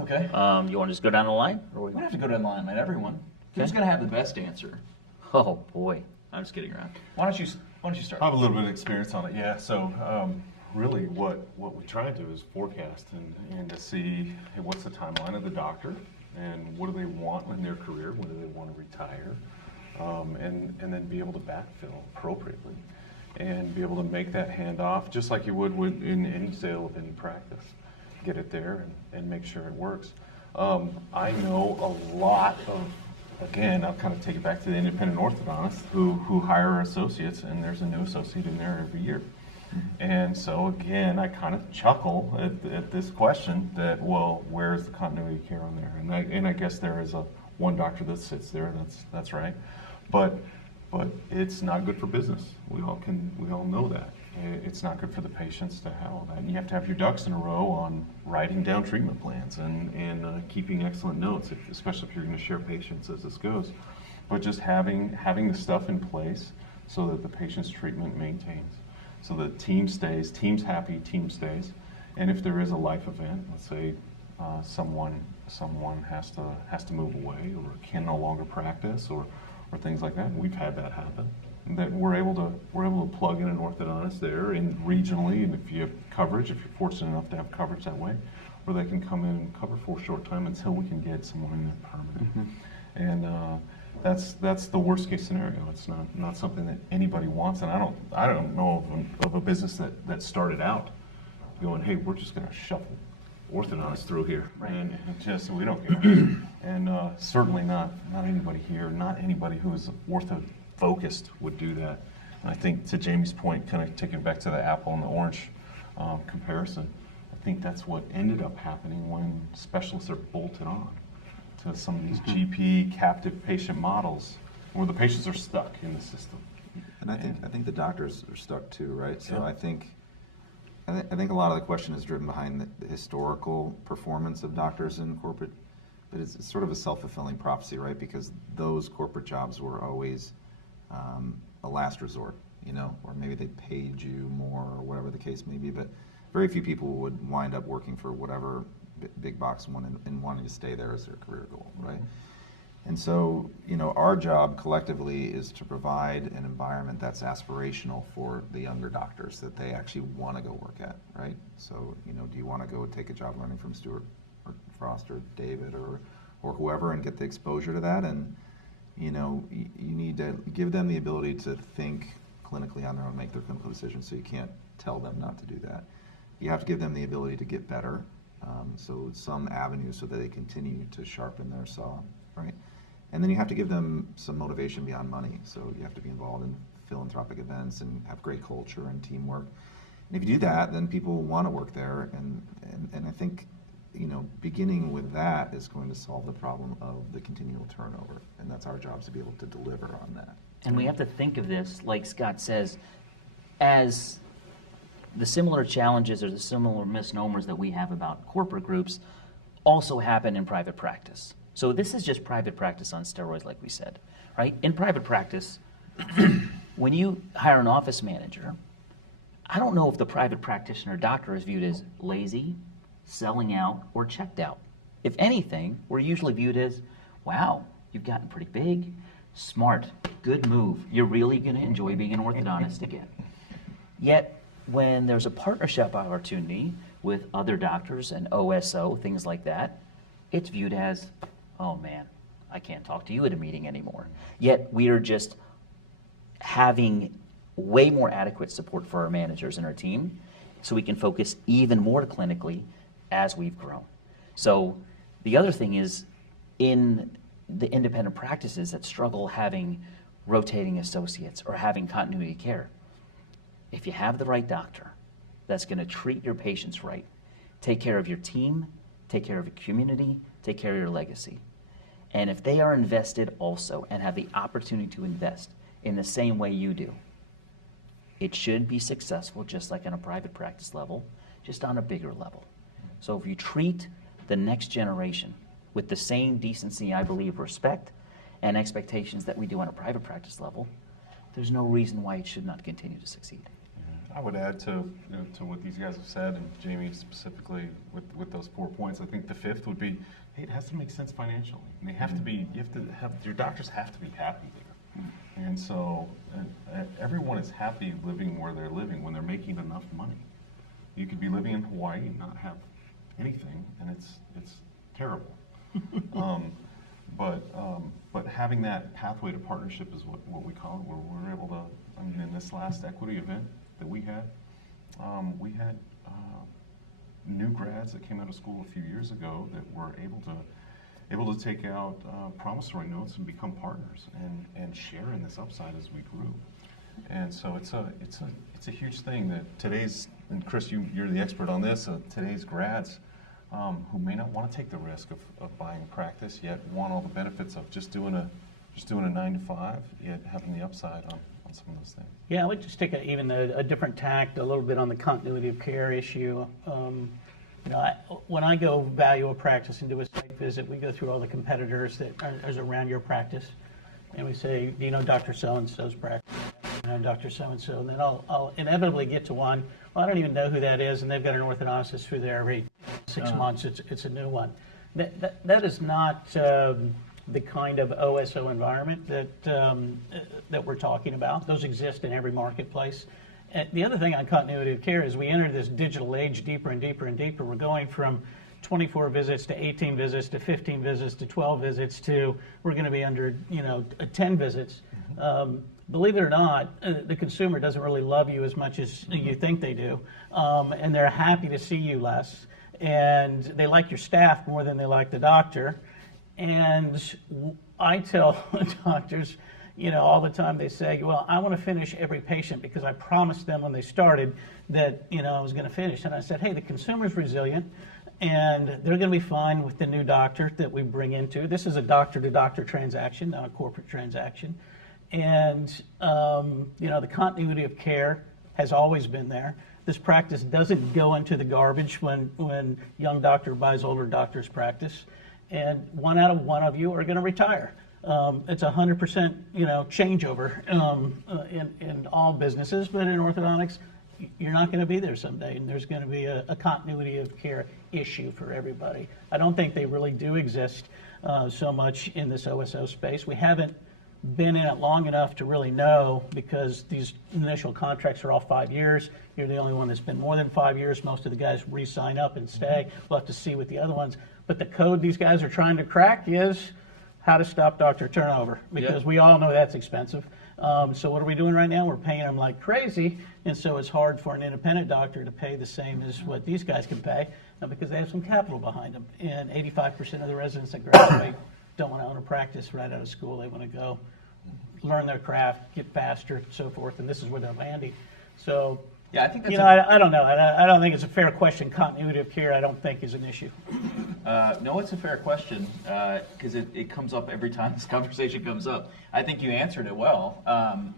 Okay. You want to just go down the line? Or We don't have to go down the line, man. Everyone. Who's going to have the best answer? Oh, boy. I'm just kidding around. Why don't you start? I have a little bit of experience on it, yeah. So really what we try to do is forecast and to see, hey, what's the timeline of the doctor and what do they want in their career, when do they want to retire, and then be able to backfill appropriately and be able to make that handoff just like you would in any sale of any practice. Get it there and make sure it works. I know a lot of, again, I'll kind of take it back to the independent orthodontists who hire associates, and there's a new associate in there every year. And so again, I kind of chuckle at this question that, well, where's the continuity of care on there? And I guess there is one doctor that sits there, that's right. But it's not good for business. We all know that. It's not good for the patients to have all that. And you have to have your ducks in a row on writing down treatment plans and keeping excellent notes, especially if you're going to share patients as this goes. But just having the stuff in place so that the patient's treatment maintains, so the team stays, team's happy, team stays. And if there is a life event, let's say someone has to move away or can no longer practice or things like that, we've had that happen. That we're able to plug in an orthodontist there, and regionally, and if you have coverage, if you're fortunate enough to have coverage that way, where they can come in and cover for a short time until we can get someone in there permanent. And that's the worst case scenario. It's not something that anybody wants, and I don't know of a business that started out going, hey, we're just going to shuffle orthodontists through here, Right. and just we don't care. And certainly not anybody here, not anybody who is ortho focused would do that. And I think to Jamie's point, kind of taking it back to the apple and the orange comparison, I think that's what ended up happening when specialists are bolted on to some of these GP captive patient models where the patients are stuck in the system. And I think the doctors are stuck too, right? So Yeah. I think a lot of the question is driven behind the historical performance of doctors in corporate, but it's sort of a self-fulfilling prophecy, right? Because those corporate jobs were always a last resort, or maybe they paid you more or whatever the case may be, but very few people would wind up working for whatever big box one and wanting to stay there as their career goal, right? And so, our job collectively is to provide an environment that's aspirational for the younger doctors that they actually want to go work at, right? So, do you want to go take a job learning from Stuart or Frost or David or whoever and get the exposure to that? And, you need to give them the ability to think clinically on their own, make their clinical decisions, so you can't tell them not to do that. You have to give them the ability to get better, so some avenues so that they continue to sharpen their saw, right? And then you have to give them some motivation beyond money, so you have to be involved in philanthropic events and have great culture and teamwork. And if you do that, then people want to work there, and I think beginning with that is going to solve the problem of the continual turnover, and that's our job to be able to deliver on that. And we have to think of this, like Scott says, as the similar challenges or the similar misnomers that we have about corporate groups also happen in private practice. So this is just private practice on steroids, like we said, right? In private practice, when you hire an office manager, I don't know if the private practitioner doctor is viewed as lazy, selling out, or checked out. If anything, we're usually viewed as, wow, you've gotten pretty big, smart, good move. You're really going to enjoy being an orthodontist again. Yet, when there's a partnership opportunity with other doctors and OSO, things like that, it's viewed as, oh man, I can't talk to you at a meeting anymore. Yet, we are just having way more adequate support for our managers and our team so we can focus even more clinically as we've grown. So the other thing is, in the independent practices that struggle having rotating associates or having continuity care, if you have the right doctor that's going to treat your patients right, take care of your team, take care of your community, take care of your legacy, and if they are invested also and have the opportunity to invest in the same way you do, it should be successful just like on a private practice level, just on a bigger level. So if you treat the next generation with the same decency, I believe, respect, and expectations that we do on a private practice level, there's no reason why it should not continue to succeed. I would add to what these guys have said, and Jamie specifically with those 4 points. I think the fifth would be, hey, it has to make sense financially. And they have to be. Your doctors have to be happy there. And so everyone is happy living where they're living when they're making enough money. You could be living in Hawaii and not have anything, and it's terrible. But having that pathway to partnership is what we call it, where we're able to, I mean, in this last equity event that we had new grads that came out of school a few years ago that were able to take out promissory notes and become partners and share in this upside as we grew. And so it's a huge thing that today's, and Chris, you're the expert on this, today's grads who may not want to take the risk of buying a practice, yet want all the benefits of just doing a 9 to 5, yet having the upside on some of those things. Yeah, I would just take even a different tact, a little bit on the continuity of care issue. When I go value a practice and do a site visit, we go through all the competitors that are around your practice, and we say, do you know Dr. So-and-so's practice? You know Dr. So-and-so, and then I'll inevitably get to one. Well, I don't even know who that is, and they've got an orthodontist through there every 6 months. It's a new one. That is not the kind of OSO environment that we're talking about. Those exist in every marketplace. And the other thing on continuity of care is we enter this digital age deeper and deeper and deeper. We're going from 24 visits to 18 visits to 15 visits to 12 visits to we're going to be under 10 visits. Believe it or not, the consumer doesn't really love you as much as you think they do, and they're happy to see you less, and they like your staff more than they like the doctor. And I tell doctors, all the time, they say, well, I want to finish every patient because I promised them when they started that, I was going to finish. And I said, hey, the consumer's resilient and they're going to be fine with the new doctor that we bring into. This is a doctor-to-doctor transaction, not a corporate transaction. And, the continuity of care has always been there. This practice doesn't go into the garbage when young doctor buys older doctor's practice. And 1 out of 1 of you are going to retire. It's 100% changeover in all businesses, but in orthodontics, you're not going to be there someday, and there's going to be a continuity of care issue for everybody. I don't think they really do exist so much in this OSO space. We haven't been in it long enough to really know, because these initial contracts are all 5 years. You're the only one that's been more than 5 years. Most of the guys re-sign up and stay. We'll have to see with the other ones. But the code these guys are trying to crack is how to stop doctor turnover, because we all know that's expensive. So what are we doing right now? We're paying them like crazy, and so it's hard for an independent doctor to pay the same as what these guys can pay, because they have some capital behind them. And 85% of the residents that graduate don't want to own a practice right out of school. They want to go learn their craft, get faster, and so forth, and this is where they're landing. So, yeah, I think that's I don't know. I don't think it's a fair question. Continuity of care, I don't think, is an issue. No, it's a fair question, because it comes up every time this conversation comes up. I think you answered it well,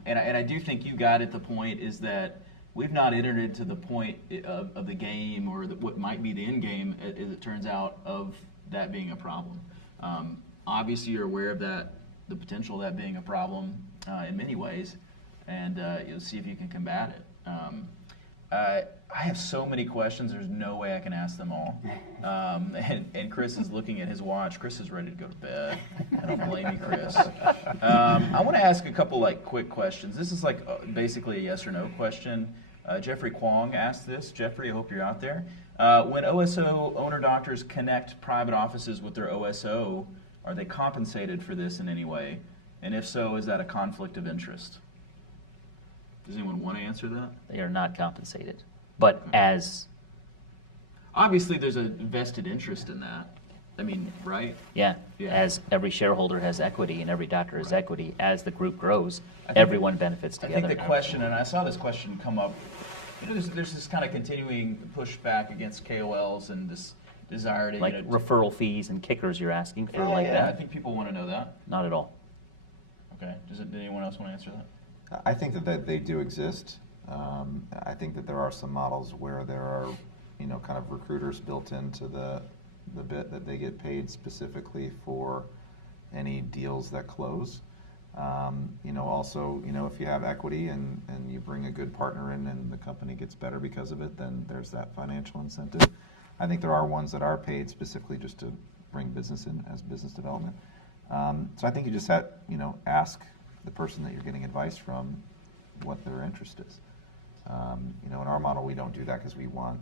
and I do think you got at the point is that we've not entered into the point of the game, or what might be the end game, as it turns out, of that being a problem. Obviously, you're aware of that, the potential of that being a problem in many ways, and you'll see if you can combat it. I have so many questions, there's no way I can ask them all. And Chris is looking at his watch. Chris is ready to go to bed. I don't blame you, Chris. I want to ask a couple quick questions. This is basically a yes or no question. Jeffrey Kwong asked this. Jeffrey, I hope you're out there. When OSO owner doctors connect private offices with their OSO, are they compensated for this in any way? And if so, is that a conflict of interest? Does anyone want to answer that? They are not compensated. But as... Obviously, there's a vested interest in that. I mean, right? Yeah, as every shareholder has equity and every doctor has equity, as the group grows, everyone benefits together. I think the question, and I saw this question come up, there's this kind of continuing pushback against KOLs and this desire to... referral fees and kickers you're asking for that? I think people want to know that. Not at all. Okay. Does anyone else want to answer that? I think that they do exist. I think that there are some models where there are, kind of recruiters built into the bit that they get paid specifically for any deals that close. Also, if you have equity and you bring a good partner in and the company gets better because of it, then there's that financial incentive. I think there are ones that are paid specifically just to bring business in as business development. So I think you just ask the person that you're getting advice from what their interest is. In our model, we don't do that because we want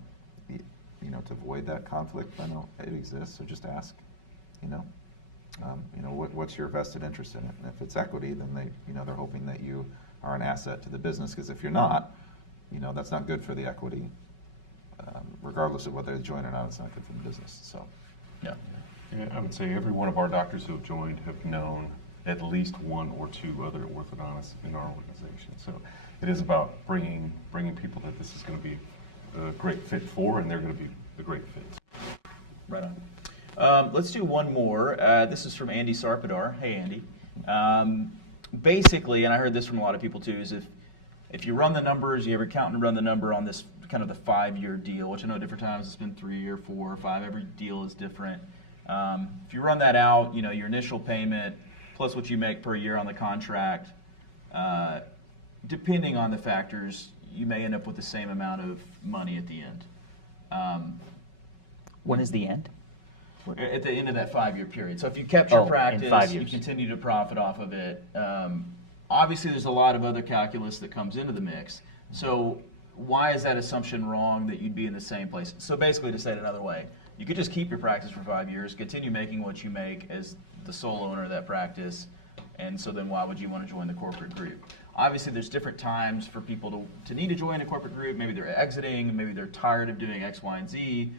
to avoid that conflict. I know it exists, so just ask. What's your vested interest in it? And if it's equity, then they're hoping that you are an asset to the business, because if you're not, that's not good for the equity. Regardless of whether they join or not, it's not good for the business. So, Yeah. Yeah, I would say every one of our doctors who have joined have known at least one or two other orthodontists in our organization. So it is about bringing people that this is going to be a great fit for, and they're going to be a great fit. Right on. Let's do one more. This is from Andy Sarpadar. Hey, Andy. Basically, and I heard this from a lot of people too, is if you run the numbers, you have your accountant run the number on this kind of the 5-year deal, which I know at different times it's been 3 or 4 or 5. Every deal is different. If you run that out, your initial payment plus what you make per year on the contract, depending on the factors, you may end up with the same amount of money at the end. When is the end? At the end of that 5-year period. So if you kept your in practice, 5 you years. continue to profit off of it. Obviously, there's a lot of other calculus that comes into the mix. So why is that assumption wrong that you'd be in the same place? So basically, to say it another way, you could just keep your practice for 5 years, continue making what you make as the sole owner of that practice, and so then why would you want to join the corporate group? Obviously, there's different times for people to need to join a corporate group. Maybe they're exiting, maybe they're tired of doing X, Y, and Z.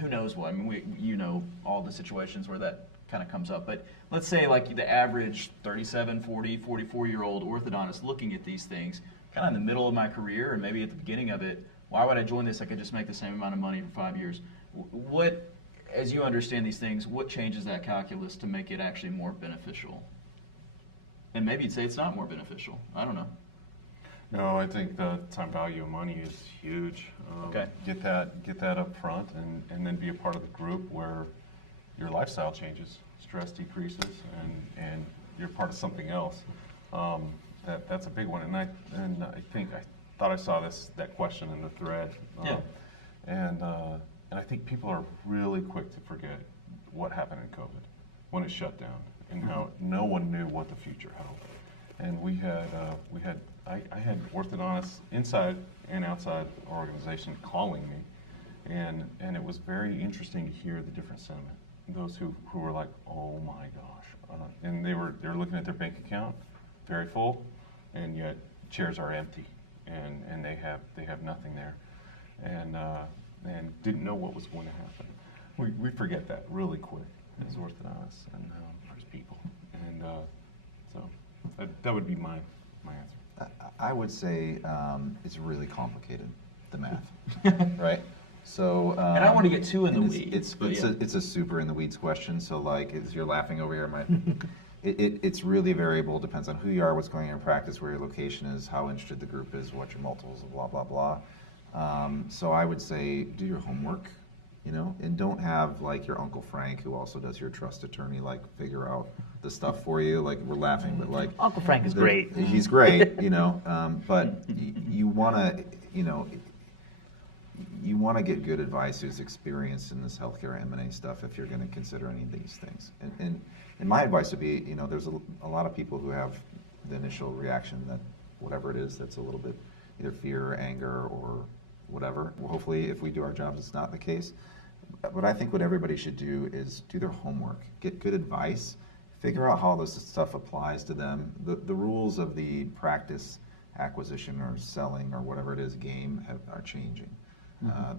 Who knows what? I mean, all the situations where that kind of comes up. But let's say like the average 37, 40, 44-year-old orthodontist looking at these things, kind of in the middle of my career and maybe at the beginning of it, why would I join this? I could just make the same amount of money for 5 years. What, as you understand these things, what changes that calculus to make it actually more beneficial? And maybe you'd say it's not more beneficial. I don't know. No, I think the time value of money is huge. Okay. Get that up front, and then be a part of the group where your lifestyle changes, stress decreases, and you're part of something else. That's a big one. And I thought I saw that question in the thread. Yeah. And I think people are really quick to forget what happened in COVID when it shut down and how no one knew what the future held. And I had orthodontists inside and outside our organization calling me, and it was very interesting to hear the different sentiment. Those who were like, "Oh my gosh," and they're looking at their bank account, very full, and yet chairs are empty, and they have nothing there, and didn't know what was going to happen. We forget that really quick as orthodontists and as people, and so that would be my answer. I would say it's really complicated, the math, right? So, And I don't want to get too in the and weeds. It's a super in the weeds question. So, like, as you're laughing over here, it's really variable. Depends on who you are, what's going on in your practice, where your location is, how interested the group is, what your multiples, blah blah blah. So I would say do your homework, and don't have like your Uncle Frank, who also does your trust attorney, like figure out the stuff for you. Like, we're laughing, but like Uncle Frank is great. He's great, but you want to, you want to get good advice who's experienced in this healthcare M&A stuff if you're going to consider any of these things. And my advice would be, there's a lot of people who have the initial reaction that whatever it is, that's a little bit either fear or anger or whatever. Well, hopefully, if we do our jobs, it's not the case. But I think what everybody should do is do their homework, get good advice, figure out how this stuff applies to them. The rules of the practice acquisition or selling or whatever it is game are changing.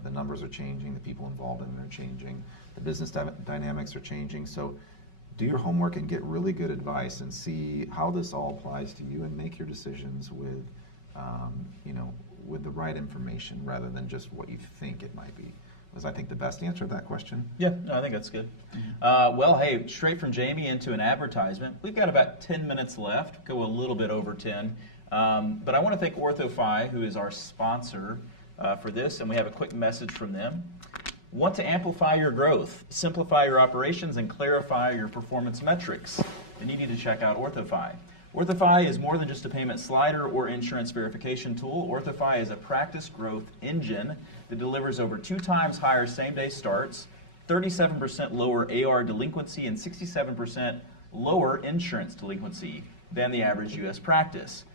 The numbers are changing, the people involved in it are changing, the business dynamics are changing. So do your homework and get really good advice and see how this all applies to you, and make your decisions with, with the right information rather than just what you think it might be. Was, I think, the best answer to that question? Yeah, no, I think that's good. Well, hey, straight from Jamie into an advertisement. We've got about 10 minutes left, go a little bit over 10. But I want to thank OrthoFi, who is our sponsor for this, and we have a quick message from them. Want to amplify your growth, simplify your operations, and clarify your performance metrics? Then you need to check out OrthoFi. OrthoFi is more than just a payment slider or insurance verification tool. OrthoFi is a practice growth engine that delivers over 2 times higher same-day starts, 37% lower AR delinquency, and 67% lower insurance delinquency than the average U.S. practice.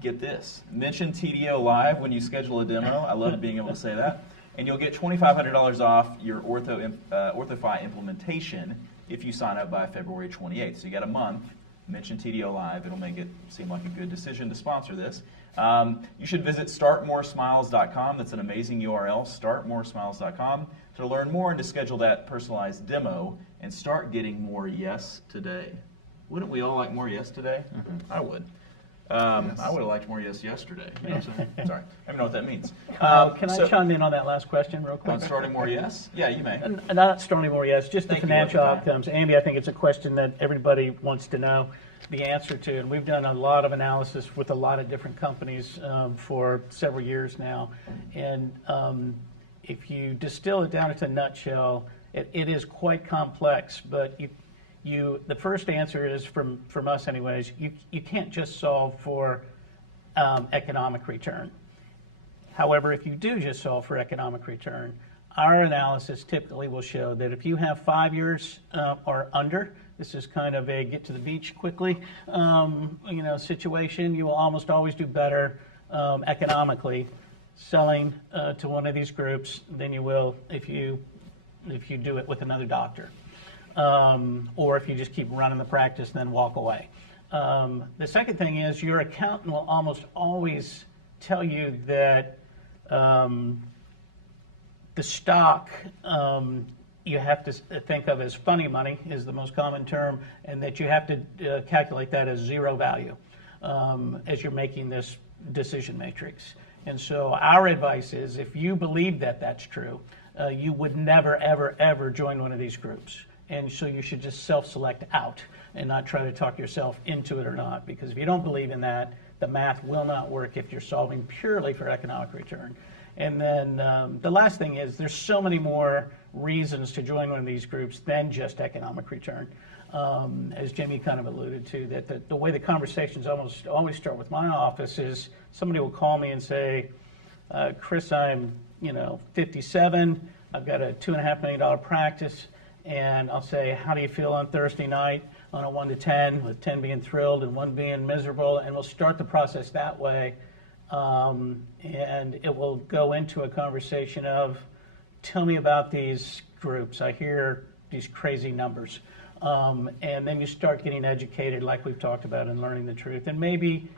Get this, mention TDO Live when you schedule a demo. I love being able to say that. And you'll get $2,500 off your OrthoFi implementation if you sign up by February 28th. So you got a month. Mention TDO Live. It'll make it seem like a good decision to sponsor this. You should visit startmoresmiles.com. That's an amazing URL, startmoresmiles.com, to learn more and to schedule that personalized demo and start getting more yes today. Wouldn't we all like more yes today? I would. I would have liked more yes yesterday. You know what I'm saying? Sorry. I don't know what that means. Can I chime in on that last question real quick? On starting more yes? Yeah, you may. Not starting more yes, just the Thank you, financial Orthodontic. outcomes. Andy, I think it's a question that everybody wants to know the answer to, and we've done a lot of analysis with a lot of different companies for several years now. And if you distill it down into a nutshell, it is quite complex, but the first answer is from us anyways, you can't just solve for economic return. However, if you do just solve for economic return, our analysis typically will show that if you have 5 years or under, this is kind of a get to the beach quickly situation, you will almost always do better economically selling to one of these groups than you will if you do it with another doctor. Or if you just keep running the practice and then walk away. The second thing is your accountant will almost always tell you that the stock you have to think of as funny money is the most common term, and that you have to calculate that as zero value as you're making this decision matrix. And so our advice is if you believe that that's true, you would never, ever, ever join one of these groups. And so you should just self-select out and not try to talk yourself into it or not, because if you don't believe in that, the math will not work if you're solving purely for economic return. And then the last thing is there's so many more reasons to join one of these groups than just economic return. As Jimmy kind of alluded to, that the way the conversations almost always start with my office is somebody will call me and say, Chris, I'm 57, I've got a $2.5 million practice, and I'll say, how do you feel on Thursday night on a 1 to 10, with 10 being thrilled and 1 being miserable, and we'll start the process that way. And it will go into a conversation of, tell me about these groups. I hear these crazy numbers. And then you start getting educated like we've talked about and learning the truth. And maybe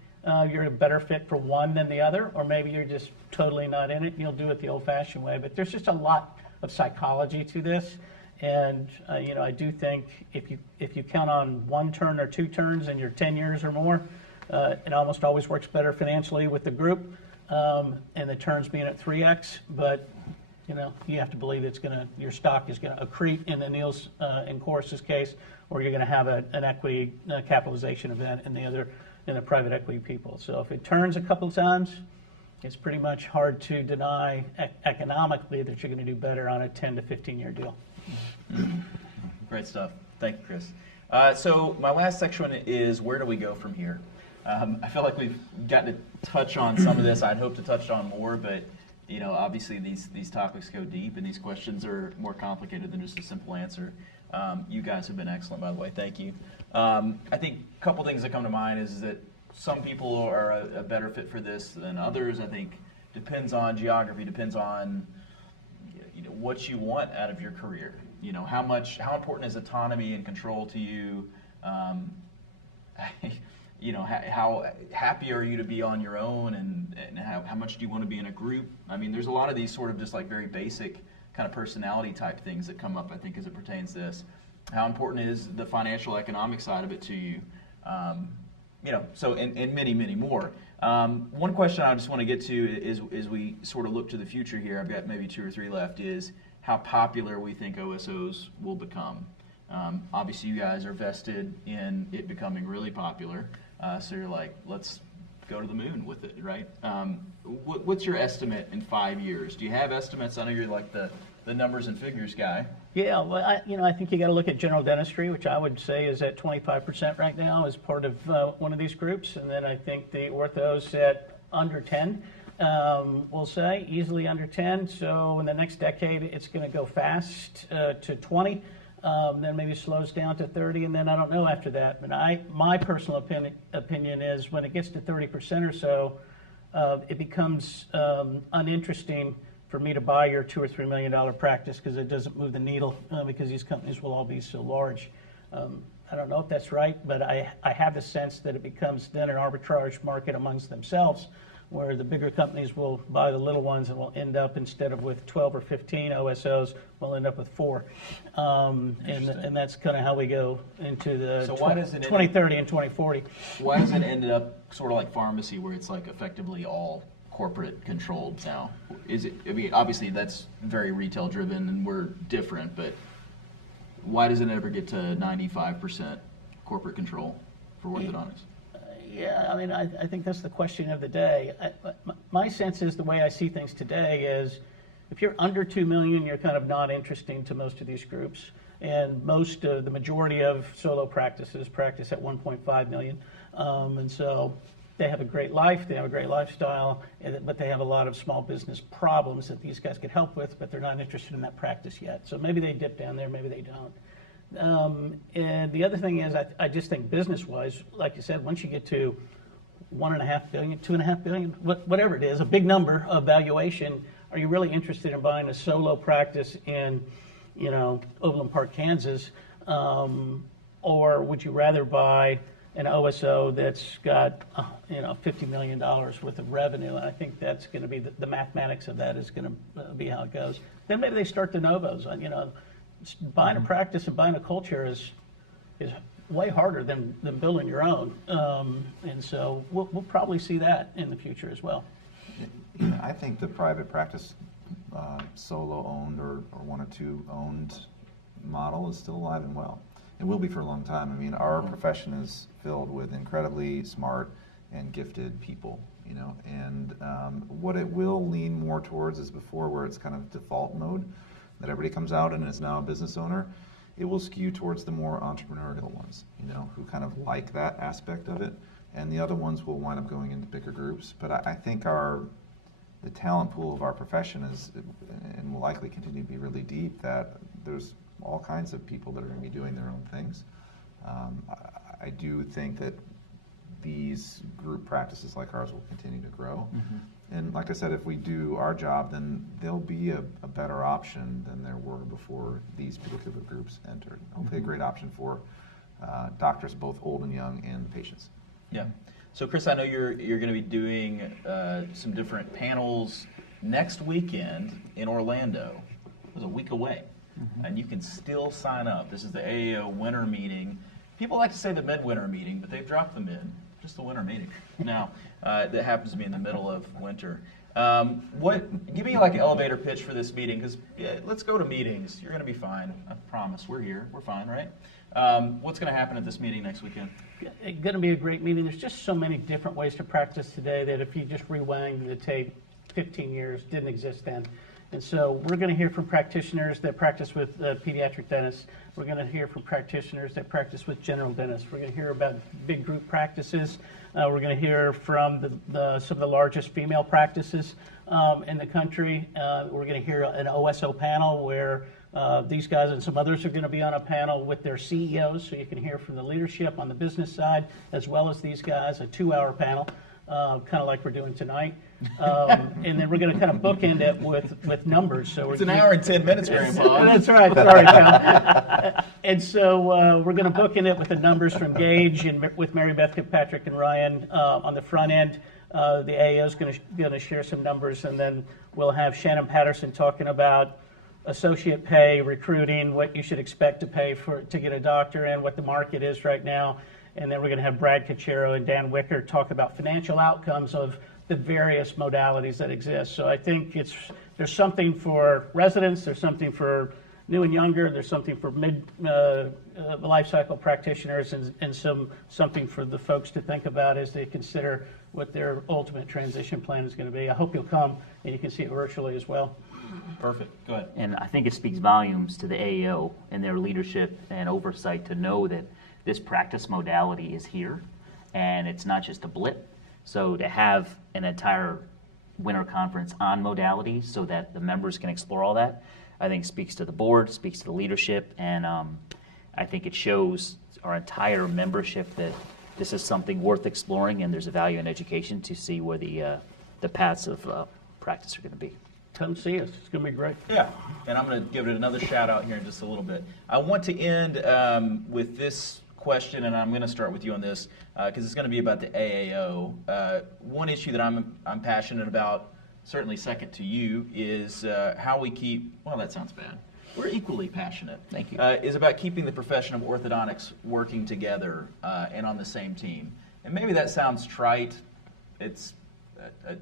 you're a better fit for one than the other, or maybe you're just totally not in it and you'll do it the old-fashioned way. But there's just a lot of psychology to this. And I do think if you count on 1 turn or 2 turns and you're 10 years or more, it almost always works better financially with the group, and the turns being at 3x. But you have to believe your stock is going to accrete in Anil's in Corus's case, or you're going to have an equity capitalization event in the private equity people. So if it turns a couple of times, it's pretty much hard to deny economically that you're going to do better on a 10 to 15-year deal. Great stuff. Thank you, Chris. So my last section is where do we go from here? I feel like we've gotten to touch on some of this. I'd hope to touch on more, but obviously these topics go deep and these questions are more complicated than just a simple answer. You guys have been excellent, by the way. Thank you. I think a couple things that come to mind is that some people are a better fit for this than others. I think depends on geography, depends on what you want out of your career. How important is autonomy and control to you? How happy are you to be on your own, and how much do you want to be in a group? I mean, there's a lot of these sort of just like very basic kind of personality type things that come up, I think, as it pertains to this. How important is the financial economic side of it to you? So and many, many more. One question I just want to get to is we sort of look to the future here, I've got maybe 2 or 3 left, is how popular we think OSOs will become. Obviously, you guys are vested in it becoming really popular, so you're like, let's go to the moon with it, right? What's your estimate in 5 years? Do you have estimates? I know you're like the numbers and figures guy. Yeah, well, I think you got to look at general dentistry, which I would say is at 25% right now as part of one of these groups, and then I think the orthos at under 10. We'll say easily under 10. So in the next decade, it's going to go fast to 20. Then maybe slows down to 30, and then I don't know after that. But my personal opinion is when it gets to 30% or so, it becomes uninteresting for me to buy your $2 or $3 million practice because it doesn't move the needle because these companies will all be so large. I don't know if that's right, but I have the sense that it becomes then an arbitrage market amongst themselves, where the bigger companies will buy the little ones and will end up, instead of with 12 or 15 OSOs, we'll end up with 4. And that's kind of how we go into the So why does it 2030 and 2040. Why does it end up sort of like pharmacy, where it's like effectively all corporate controlled now? Is it, I mean, obviously that's very retail driven and we're different, but why does it ever get to 95% corporate control for orthodontics? Yeah, I mean, I think that's the question of the day. My sense is, the way I see things today is, if you're under 2 million, you're kind of not interesting to most of these groups. And the majority of solo practices practice at 1.5 million. And so they have a great life, they have a great lifestyle, but they have a lot of small business problems that these guys could help with, but they're not interested in that practice yet. So maybe they dip down there, maybe they don't. And the other thing is, I just think business-wise, like you said, once you get to 1.5 billion, 2.5 billion, whatever it is, a big number of valuation, are you really interested in buying a solo practice in, Overland Park, Kansas, or would you rather buy an OSO that's got, $50 million worth of revenue? And I think that's going to be the mathematics of that is going to be how it goes. Then maybe they start de novos. Buying a practice and buying a culture is way harder than building your own. And so we'll probably see that in the future as well. I think the private practice solo owned or 1 or 2 owned model is still alive and well. It will be for a long time. I mean, our profession is filled with incredibly smart and gifted people, and what it will lean more towards is before, where it's kind of default mode, that everybody comes out and is now a business owner. It will skew towards the more entrepreneurial ones, who kind of like that aspect of it, and the other ones will wind up going into bigger groups. But I think the talent pool of our profession is, and will likely continue to be, really deep, that there's all kinds of people that are going to be doing their own things. I do think that these group practices like ours will continue to grow. And like I said, if we do our job, then there'll be a better option than there were before these particular groups entered. Hopefully a great option for doctors, both old and young, and the patients. Yeah. So Chris, I know you're going to be doing some different panels next weekend in Orlando. It was a week away. And you can still sign up. This is the AAO winter meeting. People like to say the midwinter meeting, but they've dropped the mid. Just the winter meeting now. That happens to be in the middle of winter. Give me like an elevator pitch for this meeting, because let's go to meetings. You're going to be fine. I promise. We're here. We're fine, right? What's going to happen at this meeting next weekend? It's going to be a great meeting. There's just so many different ways to practice today that if you just rewind the tape 15 years, didn't exist then. And so we're going to hear from practitioners that practice with pediatric dentists. We're going to hear from practitioners that practice with general dentists. We're going to hear about big group practices. We're going to hear from some of the largest female practices in the country. We're going to hear an OSO panel where these guys and some others are going to be on a panel with their CEOs, so you can hear from the leadership on the business side, as well as these guys, a 2-hour panel. Kind of like we're doing tonight, and then we're going to kind of bookend it with numbers. So it's an hour and 10 minutes, Grandpa. That's right. Sorry, Tom. And so we're going to bookend it with the numbers from Gage and with Mary Beth, Patrick, and Ryan on the front end. The AAO is going to share some numbers, and then we'll have Shannon Patterson talking about associate pay, recruiting, what you should expect to pay to get a doctor, and what the market is right now. And then we're going to have Brad Cachero and Dan Wicker talk about financial outcomes of the various modalities that exist. So I think there's something for residents, there's something for new and younger, there's something for mid life cycle practitioners, and something for the folks to think about as they consider what their ultimate transition plan is going to be. I hope you'll come, and you can see it virtually as well. Perfect. Go ahead. And I think it speaks volumes to the AAO and their leadership and oversight to know that this practice modality is here, and it's not just a blip. So to have an entire winter conference on modalities so that the members can explore all that, I think speaks to the board, speaks to the leadership, and I think it shows our entire membership that this is something worth exploring, and there's a value in education to see where the paths of practice are going to be. Come see us. It's going to be great. Yeah, and I'm going to give it another shout out here in just a little bit. I want to end with this question, and I'm going to start with you on this because it's going to be about the AAO. One issue that I'm passionate about, certainly second to you, is how we keep, well, that sounds bad. We're equally passionate. Thank you. Is about keeping the profession of orthodontics working together and on the same team. And maybe that sounds trite. It's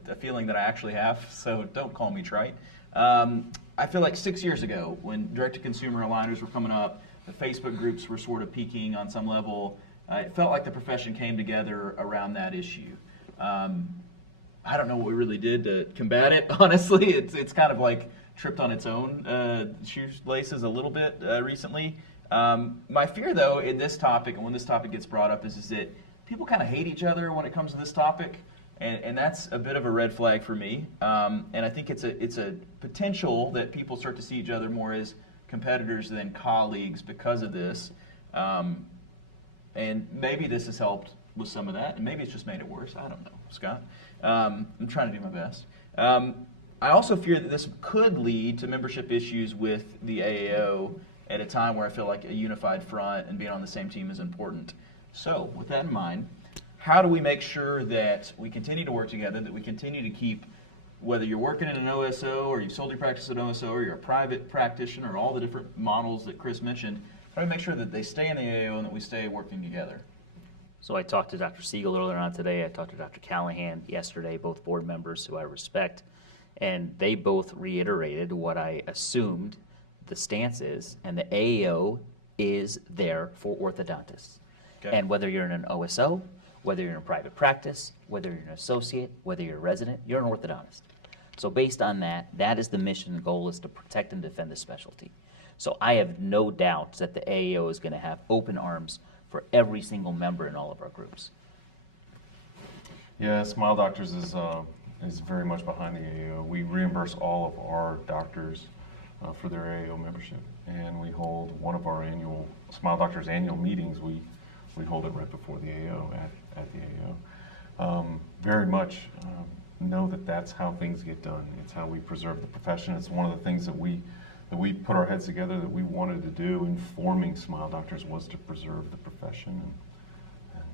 a feeling that I actually have, so don't call me trite. I feel like 6 years ago, when direct-to-consumer aligners were coming up, the Facebook groups were sort of peaking on some level. It felt like the profession came together around that issue. I don't know what we really did to combat it, honestly. It's kind of like tripped on its own shoelaces a little bit recently. My fear, though, in this topic, and when this topic gets brought up, is that people kind of hate each other when it comes to this topic. And that's a bit of a red flag for me. And I think it's a potential that people start to see each other more as competitors than colleagues because of this. And maybe this has helped with some of that, and maybe it's just made it worse. I don't know, Scott. I'm trying to do my best. I also fear that this could lead to membership issues with the AAO at a time where I feel like a unified front and being on the same team is important. So, with that in mind, how do we make sure that we continue to work together, that we continue to keep, whether you're working in an OSO or you've sold your practice at an OSO or you're a private practitioner or all the different models that Chris mentioned, how do we make sure that they stay in the AAO and that we stay working together? So I talked to Dr. Siegel earlier on today. I talked to Dr. Callahan yesterday, both board members who I respect, and they both reiterated what I assumed the stance is, and the AAO is there for orthodontists. Okay. And whether you're in an OSO, whether you're in a private practice, whether you're an associate, whether you're a resident, you're an orthodontist. So based on that, that is the mission and goal, is to protect and defend the specialty. So I have no doubts that the AAO is going to have open arms for every single member in all of our groups. Yeah, Smile Doctors is very much behind the AAO. We reimburse all of our doctors for their AAO membership, and we hold one of our annual Smile Doctors annual meetings. We hold it right before the AAO at the AAO. Very much know that that's how things get done. It's how we preserve the profession. It's one of the things that we put our heads together that we wanted to do in forming Smile Doctors, was to preserve the profession. And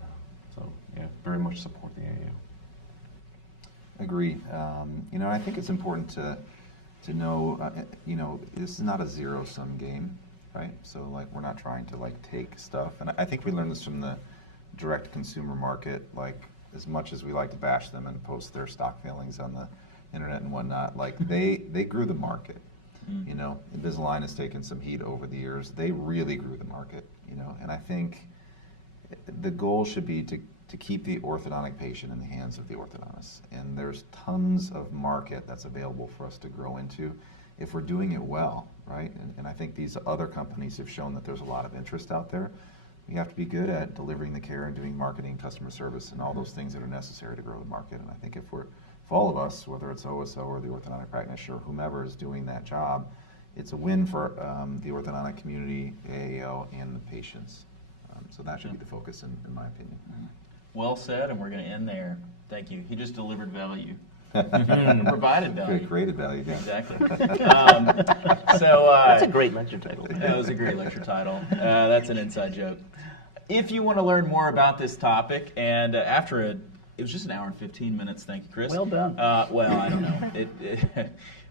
so, yeah, very much support the AAO. Agreed. I think it's important to know, this is not a zero-sum game, right? So, like, we're not trying to, like, take stuff. And I think we learned this from the direct consumer market. Like, as much as we like to bash them and post their stock failings on the internet and whatnot, like, they grew the market. Invisalign has taken some heat over the years. They really grew the market, and I think the goal should be to keep the orthodontic patient in the hands of the orthodontist. And there's tons of market that's available for us to grow into if we're doing it well, right? And I think these other companies have shown that there's a lot of interest out there. We have to be good at delivering the care and doing marketing, customer service, and all those things that are necessary to grow the market. And I think if all of us, whether it's OSO or the orthodontic practitioner or whomever is doing that job, it's a win for the orthodontic community, AAO, and the patients. So that should be the focus, in my opinion. Well said, and we're going to end there. Thank you. He just delivered value. Provided value. Created value. Yeah. Exactly. That's a great lecture title. That was a great lecture title. That's an inside joke. If you want to learn more about this topic, and it was just an hour and 15 minutes. Thank you, Chris. Well done. Well, I don't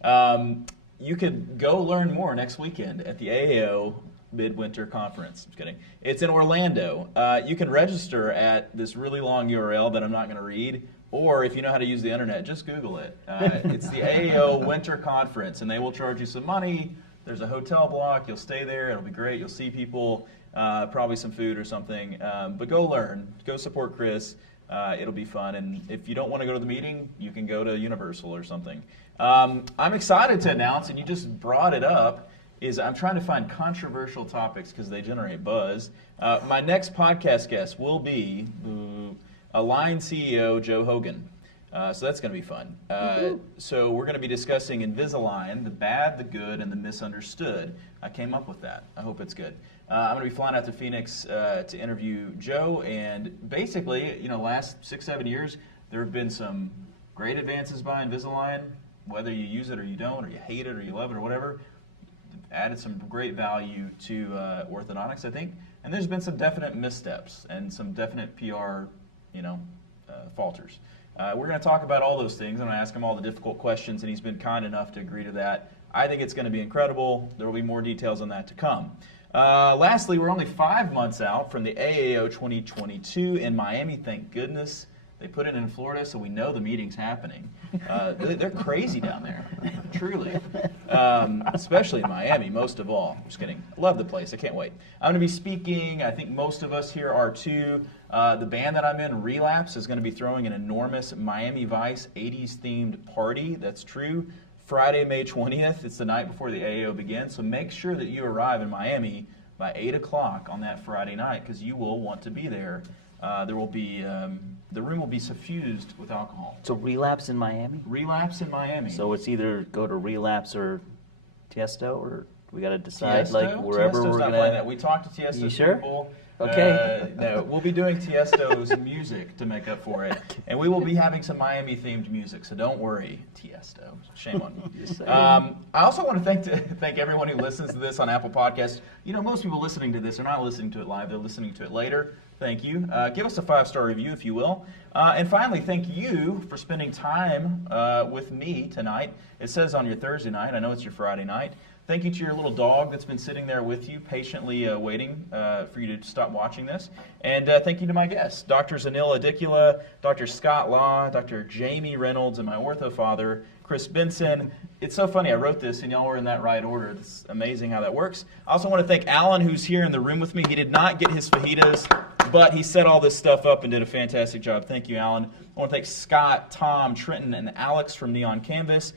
know. You could go learn more next weekend at the AAO Midwinter Conference. I'm kidding. It's in Orlando. You can register at this really long URL that I'm not going to read, or if you know how to use the internet, just Google it. It's the AAO Winter Conference, and they will charge you some money. There's a hotel block. You'll stay there. It'll be great. You'll see people, probably some food or something. But go learn. Go support Chris. It'll be fun. And if you don't want to go to the meeting, you can go to Universal or something. I'm excited to announce, and you just brought it up, is I'm trying to find controversial topics because they generate buzz. My next podcast guest will be Align CEO Joe Hogan. So that's going to be fun. So we're going to be discussing Invisalign, the bad, the good, and the misunderstood. I came up with that. I hope it's good. I'm going to be flying out to Phoenix to interview Joe, and basically, last 6-7 years, there have been some great advances by Invisalign, whether you use it or you don't, or you hate it or you love it or whatever, added some great value to orthodontics, I think. And there's been some definite missteps and some definite PR, falters. We're going to talk about all those things. I'm going to ask him all the difficult questions, and he's been kind enough to agree to that. I think it's going to be incredible. There will be more details on that to come. Lastly, we're only 5 months out from the AAO 2022 in Miami. Thank goodness. They put it in Florida, so we know the meeting's happening. They're crazy down there, truly. Especially in Miami, most of all. Just kidding. Love the place. I can't wait. I'm going to be speaking. I think most of us here are too. The band that I'm in, Relapse, is going to be throwing an enormous Miami Vice 80s themed party. That's true. Friday, May 20th. It's the night before the AAO begins. So make sure that you arrive in Miami by 8 o'clock on that Friday night, because you will want to be there. There will be the room will be suffused with alcohol. So Relapse in Miami? Relapse in Miami. So it's either go to Relapse or Tiesto, or we got to decide Tiesto? like wherever Tiesto's we're not gonna. playing that. We talked to Tiesto's You sure? people. Okay. No, we'll be doing Tiesto's music to make up for it, and we will be having some Miami-themed music. So don't worry, Tiesto. Shame on you. I also want to thank everyone who listens to this on Apple Podcasts. Most people listening to this are not listening to it live; they're listening to it later. Thank you. Give us a 5-star review if you will. And finally, thank you for spending time with me tonight. It says on your Thursday night. I know it's your Friday night. Thank you to your little dog that's been sitting there with you, patiently waiting for you to stop watching this. And thank you to my guests, Drs. Anil Idiculla, Dr. Scott Law, Dr. Jamie Reynolds, and my ortho father, Chris Bentson. It's so funny, I wrote this and y'all were in that right order. It's amazing how that works. I also want to thank Alan, who's here in the room with me. He did not get his fajitas, but he set all this stuff up and did a fantastic job. Thank you, Alan. I want to thank Scott, Tom, Trenton, and Alex from Neon Canvas.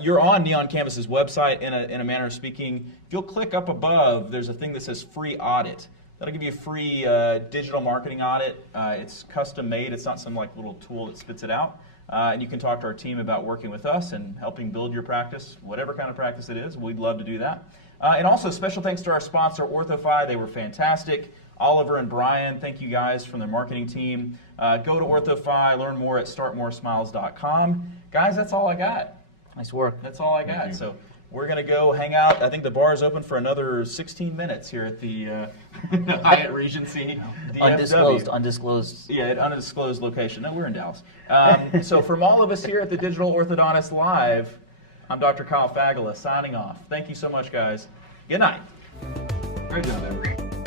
You're on Neon Canvas's website in a manner of speaking. If you'll click up above, there's a thing that says free audit. That'll give you a free digital marketing audit. It's custom made. It's not some little tool that spits it out. And you can talk to our team about working with us and helping build your practice, whatever kind of practice it is. We'd love to do that. And also special thanks to our sponsor, OrthoFi. They were fantastic. Oliver and Brian, thank you guys from the marketing team. Go to OrthoFi, learn more at startmoresmiles.com. Guys, that's all I got. Nice work. That's all I got. So we're going to go hang out. I think the bar is open for another 16 minutes here at the Hyatt Regency DFW. Undisclosed. Yeah, at undisclosed location. No, we're in Dallas. So from all of us here at the Digital Orthodontist Live, I'm Dr. Kyle Fagala signing off. Thank you so much, guys. Good night. Great job, everyone.